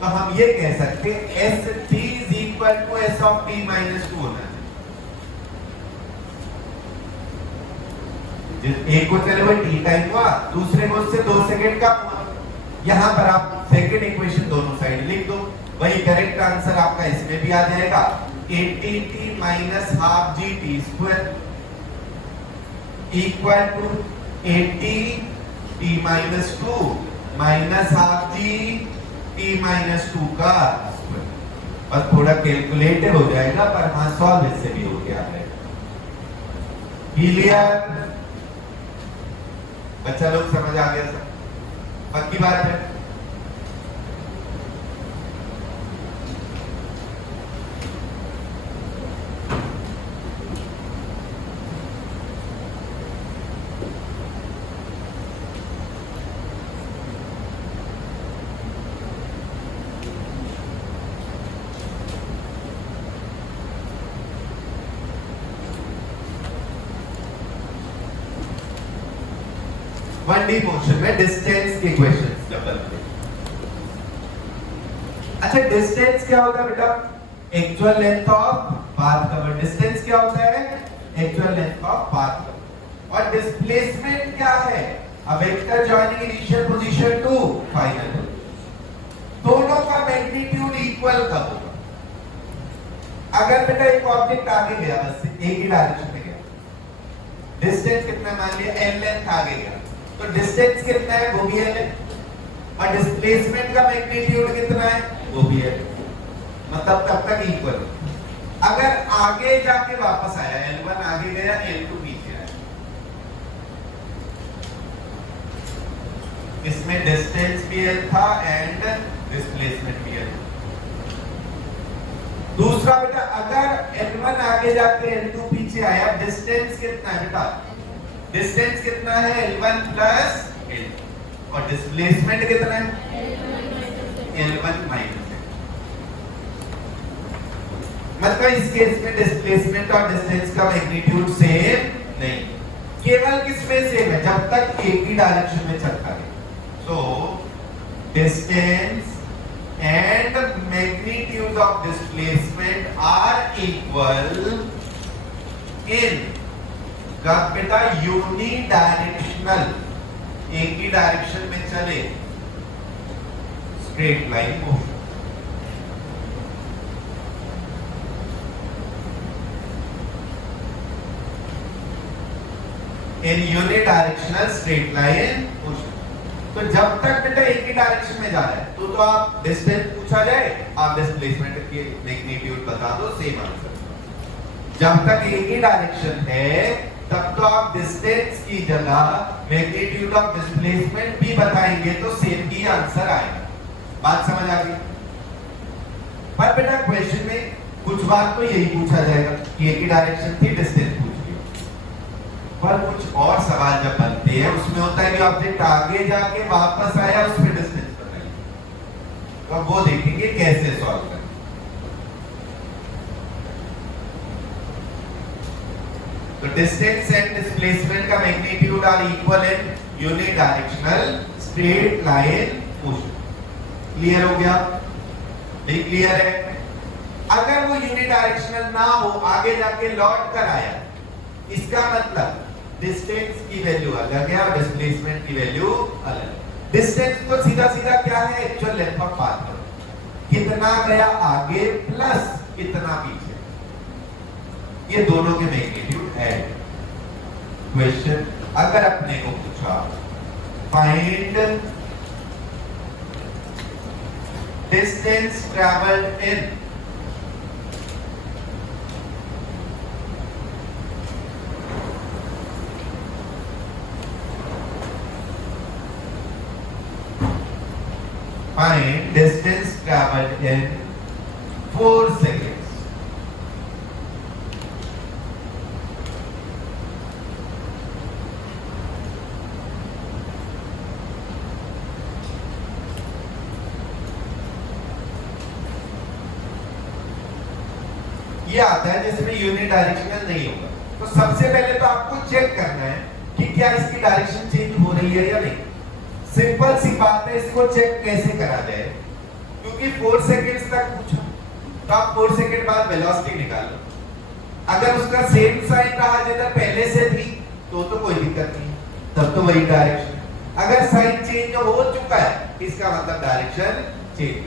तो हम ये कह सकते हैं s t is equal to s of t minus 2 होना चाहिए। एक को चले हुए t टाइम हुआ, दूसरे को उससे 2 सेकंड का हुआ। यहां पर आप सेकंड इक्वेशन दोनों साइड लिख दो, वही करेक्ट आंसर आपका इसमें भी आ जाएगा। 80t minus half gt square equal to 80t minus 2 minus half gt minus 2 का स्क्वायर। बस थोड़ा कैलकुलेटेड हो जाएगा, पर हाँ सॉल्व इससे भी हो गया है। क्लियर? बच्चा लोग समझ आ गया सब? पक्की बात है? वन डी मोशन में डिस्टेंस के क्वेश्चंस डबल। अच्छा डिस्टेंस क्या होता है बेटा? Actual length of path cover. Distance क्या होता है? Actual length of path cover. और डिस्प्लेसमेंट क्या है? A vector joining initial position to final. दोनों का मैग्नीट्यूड इक्वल कब होगा? अगर बेटा एक ऑब्जेक्ट आगे गया, बस एक ही डायरेक्शन में गया, डिस्टेंस कितना मान लिया? l लेंथ आगे गया, तो डिस्टेंस कितना है? वो भी है। और डिस्प्लेसमेंट का मैग्नीट्यूड कितना है? वो भी है। मतलब तब तक इक्वल। अगर आगे जाके वापस आया, L1 आगे गया, L2 पीछे आया, इसमें डिस्टेंस भी L था एंड डिस्प्लेसमेंट भी L। दूसरा बेटा अगर L1 आगे जाके L2 पीछे आया, डिस्टेंस कितना है बेटा? डिस्टेंस कितना है? L1 प्लस L, और डिस्प्लेसमेंट कितना है? L1 minus. मतलब इस केस में डिस्प्लेसमेंट और डिस्टेंस का मैग्नीट्यूड सेम नहीं, केवल किसमें सेम है? जब तक एक ही डायरेक्शन में चलता है। So distance and magnitude of displacement are equal in कब बेटा? यूनी डायरेक्शनल, एक ही डायरेक्शन में चले straight line motion. In unidirectional straight line motion. तो जब तक बेटा एक ही डायरेक्शन में जा रहा है तो आप डिस्टेंस पूछा जाए, आप डिस्प्लेसमेंट के मैग्नीट्यूड बता दो, सेम आंसर। जब तक एक ही डायरेक्शन है तब तो आप डिस्टेंस की जगह मैग्नीट्यूड ऑफ डिस्प्लेसमेंट भी बताएंगे तो सेम ही आंसर आएगा। बात समझ आ गई? पर बेटा क्वेश्चन में कुछ बात तो यही पूछा जाएगा कि एक ही डायरेक्शन थी, डिस्टेंस पूछ लिया। पर कुछ और सवाल जब बनते हैं उसमें होता है कि ऑब्जेक्ट आगे जाके वापस आया, उसमें डिस्टेंस बताइए। तो अब वो देखेंगे कैसे सॉल्व करें। तो डिस्टेंस एंड डिस्प्लेसमेंट का magnitude are equal in unidirectional straight line motion. Clear हो गया? नहीं क्लियर है? अगर वो यूनिडायरेक्शनल ना हो, आगे जाके लौट कर आया, इसका मतलब डिस्टेंस की वैल्यू अलग है और डिस्प्लेसमेंट की वैल्यू अलग। डिस्टेंस तो सीधा सीधा क्या है? Actual length of path. कितना गया आगे प्लस कितना पीछे, ये दोनों के मैग्नीट्यूड है। क्वेश्चन अगर अपने को पूछा find distance travelled in find distance traveled in 4 seconds. ये आता है जिसमें यूनिट डायरेक्शनल नहीं होगा। तो सबसे पहले तो आपको चेक करना है कि क्या इसकी डायरेक्शन चेंज हो रही है या नहीं। सिंपल सी बात है, इसको चेक कैसे करा जाए? क्योंकि 4 सेकंड्स तक पूछा, तो आप 4 सेकंड बाद वेलोसिटी निकालो। अगर उसका सेम साइन रहा जिधर पहले से थी तो कोई दिक्कत नहीं, तब तो वही डायरेक्शन। अगर साइन चेंज हो चुका है इसका मतलब डायरेक्शन चेंज।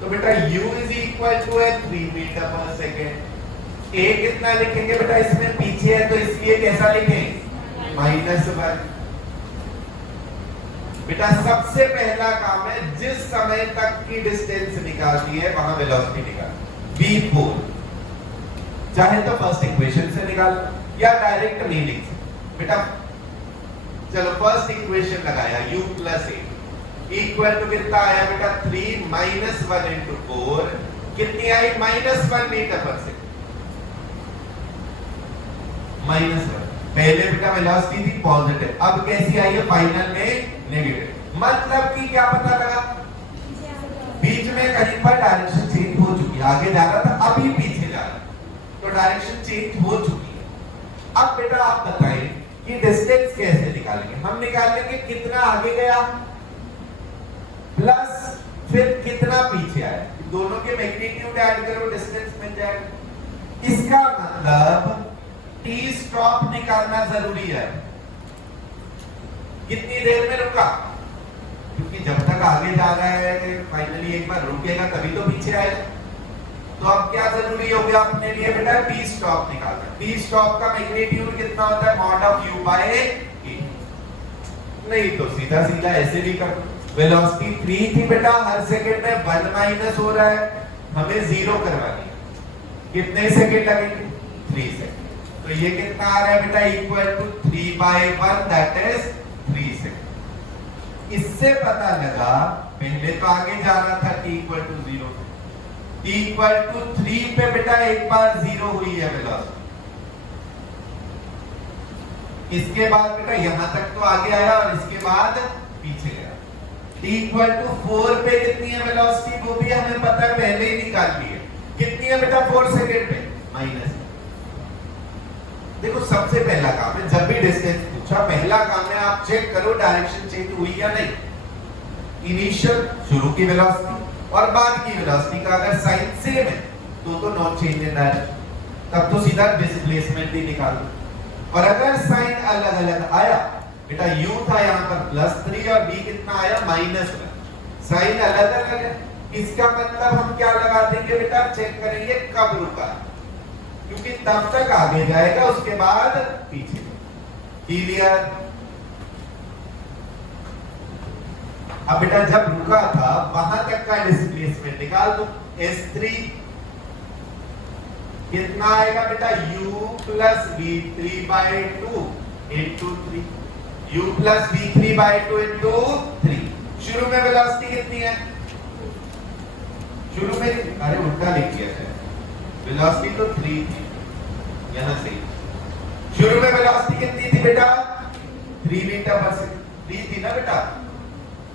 तो बेटा u is equal to 3 metre per second. a कितना लिखेंगे बेटा? इसमें पीछे है तो इसलिए कैसा लिखेंगे? -1। बेटा सबसे पहला काम है जिस समय तक की डिस्टेंस निकालती है वहां वेलोसिटी निकाल। v4 चाहे तो फर्स्ट इक्वेशन से निकाल या डायरेक्ट मीनिंग से। बेटा चलो फर्स्ट इक्वेशन लगाया, u plus a equal to कितना आया बेटा? 3 माइनस 1 इंटू 4 कितनी आई? -1 मीटर पर सेकेंड। -1 पहले बेटा वेलोसिटी थी पॉजिटिव, अब कैसी आई है फाइनल में? नेगेटिव। मतलब कि क्या पता लगा? बीच में कहीं पर डायरेक्शन चेंज हो चुकी है, आगे जा रहा था अभी पीछे जा रहा है, तो डायरेक्शन चेंज हो चुकी है। अब बेटा आप बताएं कि डिस्टेंस कैसे निकालेंगे? हम निकाल लेंगे कितना आगे गया प्लस फिर कितना पीछे आया, दोनों के मैग्नीट्यूड ऐड करो, डिस्टेंस मिल जाएगा। इसका मतलब टी स्टॉप निकालना जरूरी है। कितनी देर में रुका? क्योंकि जब तक आगे जा रहा है फाइनली एक बार रुकेगा तभी तो पीछे आएगा। तो अब क्या जरूरी हो गया अपने लिए बेटा? टी स्टॉप निकालना। टी स्टॉप का मैग्नीट्यूड कितना होता है? Mod of u by a। नहीं तो सीधा सीधा ऐसे भी कर दो। वेलोसिटी 3 थी बेटा, हर सेकंड में 1 माइनस हो रहा है, हमें 0 करवानी है। कितने सेकंड लगेंगे? 3 सेकंड। तो ये कितना आ रहा है बेटा? Equal to 3/1 that is 3 second. इससे पता लगा पहले तो आगे जा रहा था t equal to 0, t equal to 3 पे बेटा एक बार 0 हुई है वेलोसिटी। इसके बाद बेटा यहां तक तो आगे आया और इसके बाद पीछे गया। t इक्वल टू 4 पे कितनी है वेलोसिटी? वो भी हमें पता है, पहले ही निकाल ली है। कितनी है बेटा 4 सेकंड पे? माइनस। देखो सबसे पहला काम है, जब भी डिस्टेंस पूछा पहला काम है आप चेक करो डायरेक्शन चेंज हुई या नहीं। इनिशियल शुरू की वेलोसिटी और बाद की वेलोसिटी का अगर साइन सेम है तो नो चेंज इन डायरेक्शन, तब तो सीधा डिस्प्लेसमेंट ही निकाल दो। और अगर साइन अलग अलग आया, बेटा u था यहाँ पर +3 और b कितना आया? -1। साइन अलग अलग है, इसका मतलब हम क्या लगा देंगे बेटा? चेक करेंगे कब रुका, क्योंकि तब तक आगे जाएगा उसके बाद पीछे। क्लियर? अब बेटा जब रुका था वहां तक का डिस्प्लेसमेंट निकाल दो। s3 कितना आएगा बेटा? u plus v3/2 into 3, u plus v3/2 into 3। शुरू में वेलोसिटी कितनी है? शुरू में अरे उल्टा लिख दिया है, वेलोसिटी तो 3 थी यहां से। शुरू में वेलोसिटी कितनी थी बेटा? 3 मीटर पर सेकंड 3 थी ना बेटा।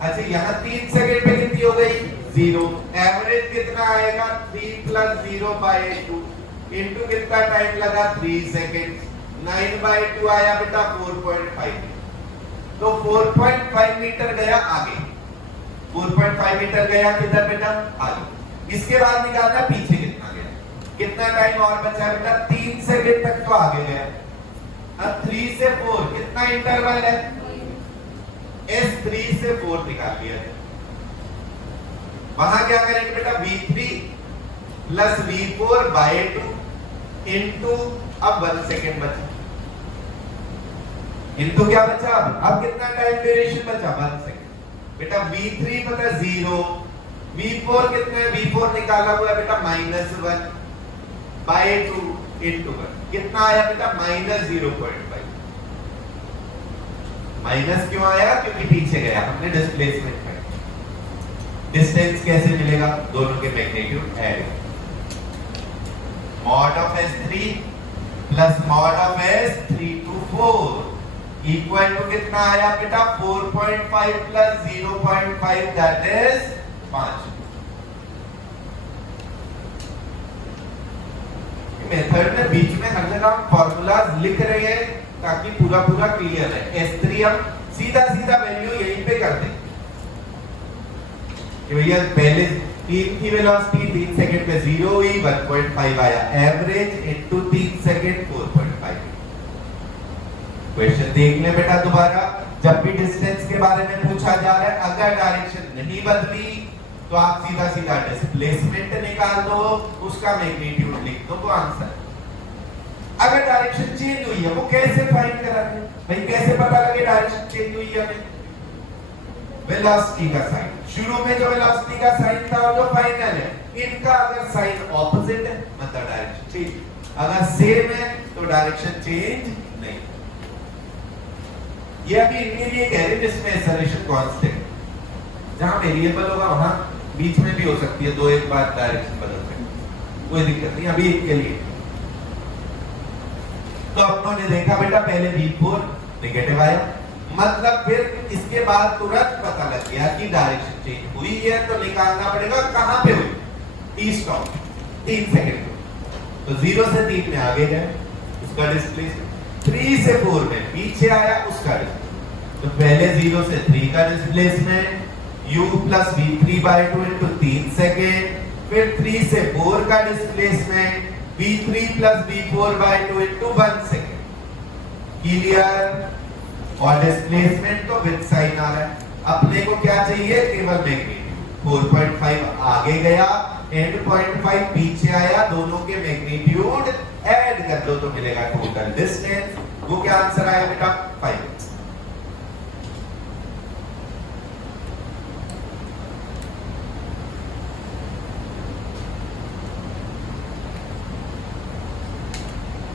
अच्छा यहाँ 3 सेकंड पे कितनी हो गई? 0। एवरेज कितना आएगा? 3 + 0/2 इनटू कितना टाइम लगा? 3 सेकंड। 9/2 आया बेटा 4.5। तो 4.5 मीटर गया आगे। 4.5 मीटर गया किधर बेटा? आगे। इसके बाद निकालना पीछे कितना गया। कितना टाइम और बचा है बेटा? 3 सेकंड तक तो आगे गया। अब 3 से 4 कितना इंटरवल है? इस 3 से 4 निकाल लिया है। वहां क्या करेंगे बेटा? v3 + v4/2 इनटू अब 1 सेकंड बचा। इनटू क्या बचा? अब कितना टाइम ड्यूरेशन बचा? 1 सेकंड। बेटा v3 पता 0, v4 कितना है? v4 निकाला हुआ है बेटा -1/2 इनटू 1 कितना आया बेटा? -0.5। माइनस क्यों आया? क्योंकि पीछे गया हमने डिस्प्लेसमेंट में। डिस्टेंस कैसे मिलेगा? दोनों के magnitude add. Mod of s3 plus mod of s3 to 4 equal to कितना आया बेटा? 4.5 प्लस 0.5 दैट इज 5। मेथड में बीच में हर जगह हम फॉर्मूलाज लिख रहे हैं ताकि पूरा क्लियर है। S3 हम सीधा वैल्यू यहीं पे कर देंगे कि भैया पहले 3 की वेलोसिटी 3 सेकंड पे 0 हुई 1.5 आया। Average into 3 second 4.5। क्वेश्चन देख ले बेटा दोबारा। जब भी डिस्टेंस के बारे में पूछा जा रहा है, अगर डायरेक्शन नहीं बदली तो आप सीधा डिस्प्लेसमेंट निकाल दो, उसका मैग्नीट्यूड लिख दो, वो आंसर। अगर डायरेक्शन चेंज हुई है वो कैसे फाइंड कराते? भाई कैसे पता लगे डायरेक्शन चेंज हुई है? वेलोसिटी का साइन। शुरू में जो वेलोसिटी का साइन था वो जो फाइनल है, इनका अगर साइन ऑपोजिट है मतलब डायरेक्शन चेंज, अगर सेम है तो डायरेक्शन चेंज नहीं। ये अभी इनके लिए कह रहे जिसमें एक्सेलरेशन कांस्टेंट, जहां वेरिएबल होगा वहां बीच में भी हो सकती है, दो एक बार डायरेक्शन बदल सकती है, कोई दिक्कत नहीं। अभी इनके लिए तो अपनों ने देखा बेटा पहले v4 नेगेटिव आया, मतलब फिर इसके बाद तुरंत पता लग गया कि डायरेक्शन चेंज हुई है, तो निकालना पड़ेगा कहां पे हुई? T stop 3 second. तो 0 से 3 में आगे गए, उसका डिस्प्लेसमेंट 3 से 4 में पीछे आया, उसका डिस्प्लेसमेंट। तो पहले 0 से 3 का displacement u + v3/2 into 3 second, फिर 3 से 4 का displacement v3 + v4/2 into 1 second. Clear? और डिस्प्लेसमेंट तो विद साइन आ रहा है। अपने को क्या चाहिए? केवल मैग्नीट्यूड। 4.5 आगे गया, एंड 0.5 पीछे आया, दोनों के मैग्नीट्यूड ऐड कर दो तो मिलेगा टोटल डिस्टेंस। वो क्या आंसर आया बेटा? 5।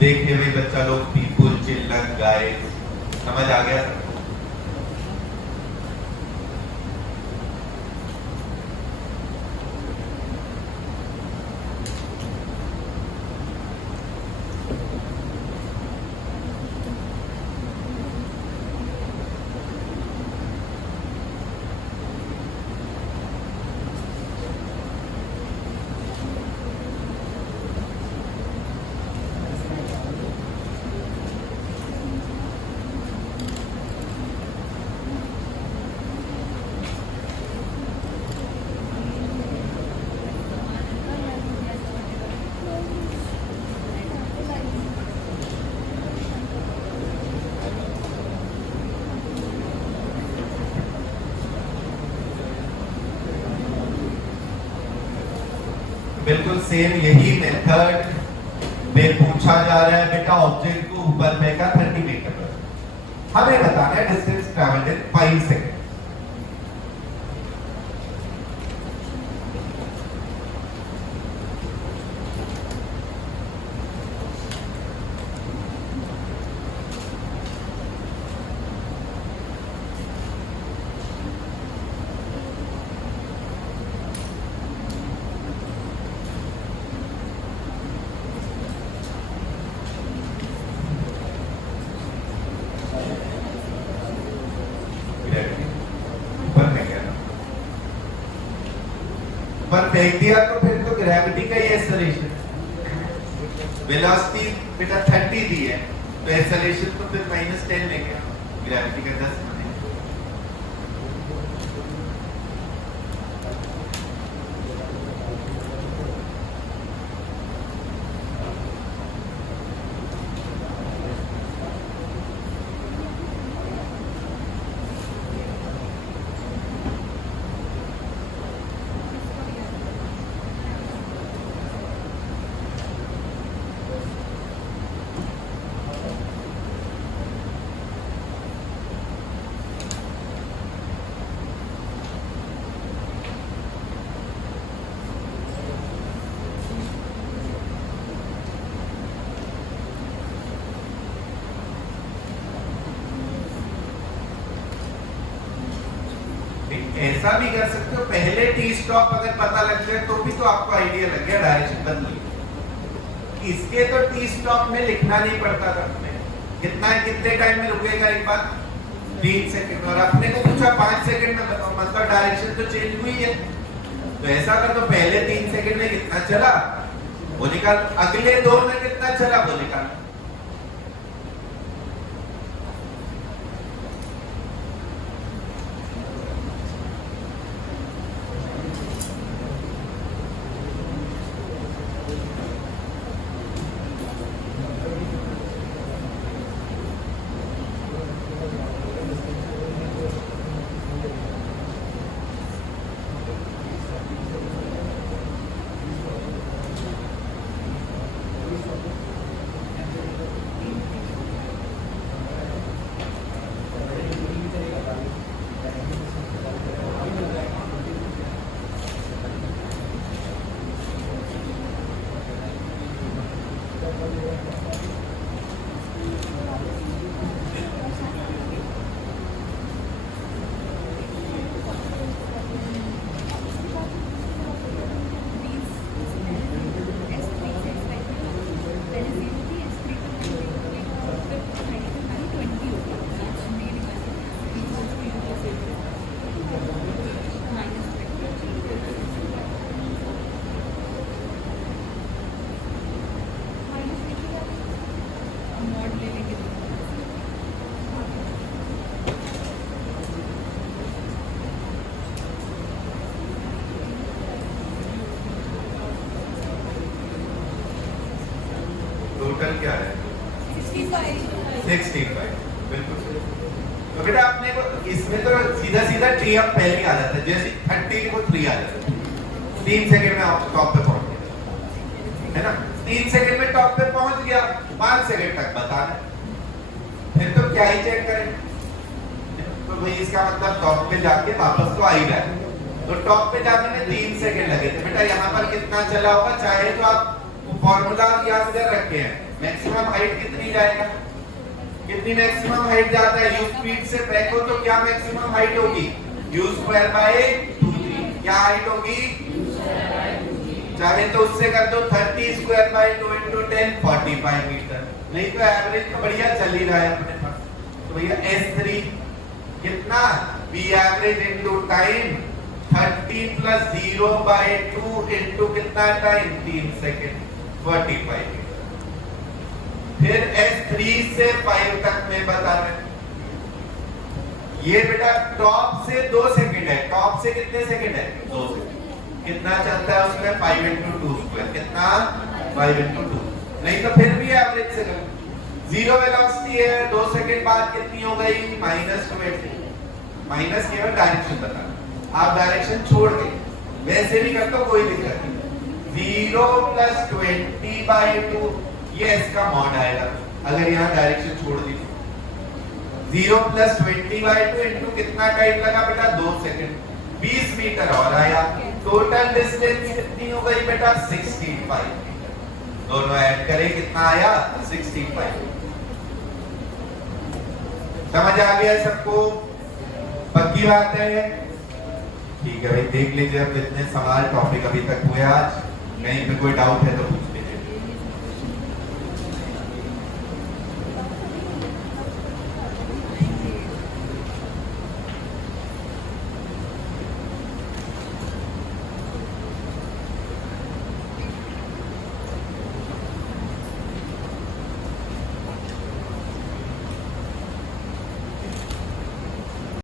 देखिए भाई बच्चा लोग, पीपुल, चिल्ड्रन, गाइस, समझ आ गया? बिल्कुल सेम यही मेथड में पूछा जा रहा है बेटा। ऑब्जेक्ट को ऊपर फेंका 30 मीटर पर, हमें बताना है distance travelled in 5 second. Gravity ऊपर में गया, पर फेंक दिया तो फिर तो ग्रेविटी का ही एक्सेलरेशन, वेलोसिटी बेटा 30 दी है तो एक्सेलरेशन तो फिर -10 लेंगे, ग्रेविटी का 10 बनेगा। ऐसा भी कर सकते हो, पहले टी स्टॉप अगर पता लग जाए तो भी तो आपको आइडिया लग गया डायरेक्शन बदली। इसके तो टी स्टॉप में लिखना नहीं पड़ता था, कितने टाइम में रुकेगा एक बार 3 सेकंड, और अपने को पूछा 5 सेकंड में बताओ, मतलब डायरेक्शन तो चेंज हुई है। तो ऐसा कर तो पहले 3 सेकंड में कितना चला वो निकाल, अगले 2 में कितना चला वो निकाल। टोटल क्या है 65, बिल्कुल। तो बेटा अपने को इसमें तो सीधा सीधा टी अप पहले आ जाता है, जैसे 30 को 3 आ जाता है, 3 सेकंड में आप टॉप पे पहुंच गए, है ना। 3 सेकंड में टॉप पे पहुंच गया, 5 सेकंड तक बता रहे, फिर तो क्या ही चेक करें। तो भाई इसका मतलब टॉप पे जाके वापस तो आ ही रहा है, तो टॉप पे जाने में 3 सेकंड लगे थे। बेटा यहाँ पर कितना चला होगा, चाहे तो आप फॉर्मूला याद कर रखे हैं, मैक्सिमम हाइट कितनी जाएगा, कितनी मैक्सिमम हाइट जाता है, यू स्पीड से फेंको तो क्या मैक्सिमम हाइट होगी, u स्क्वायर बाय 2g, क्या हाइट होगी, चाहे तो उससे कर दो 30 स्क्वायर बाय 2 into 10 45 मीटर, नहीं तो एवरेज तो बढ़िया चल ही रहा है अपने पास। तो भैया S3 कितना, v average into time 30 plus 0 by 2 into कितना टाइम 3 सेकंड 45 मीटर। फिर S3 से 5 तक में बता रहे, ये बेटा टॉप से 2 सेकंड है, टॉप से कितने सेकंड है 2 सेकंड, कितना चलता है उसमें 5 into 2 स्क्वायर, कितना 5 into 2, नहीं तो फिर भी एवरेज से करो। जीरो वेलोसिटी है, 2 सेकंड बाद कितनी हो गई -20, माइनस केवल डायरेक्शन बता, आप डायरेक्शन छोड़ के वैसे भी कर तो कोई दिक्कत नहीं। 0 + 20/2 ये इसका मॉड आएगा, अगर यहाँ डायरेक्शन छोड़ दी। 0 + 20/2 इनटू कितना टाइम लगा बेटा 2 सेकंड, 20 मीटर और आया। टोटल डिस्टेंस कितनी हो गई बेटा 65 मीटर, दोनों ऐड करें कितना आया 65। समझ आ गया सबको, पक्की बात है, ठीक है भाई। देख लीजिए अब इतने सवाल टॉपिक अभी तक हुए आज, कहीं पे कोई डाउट है तो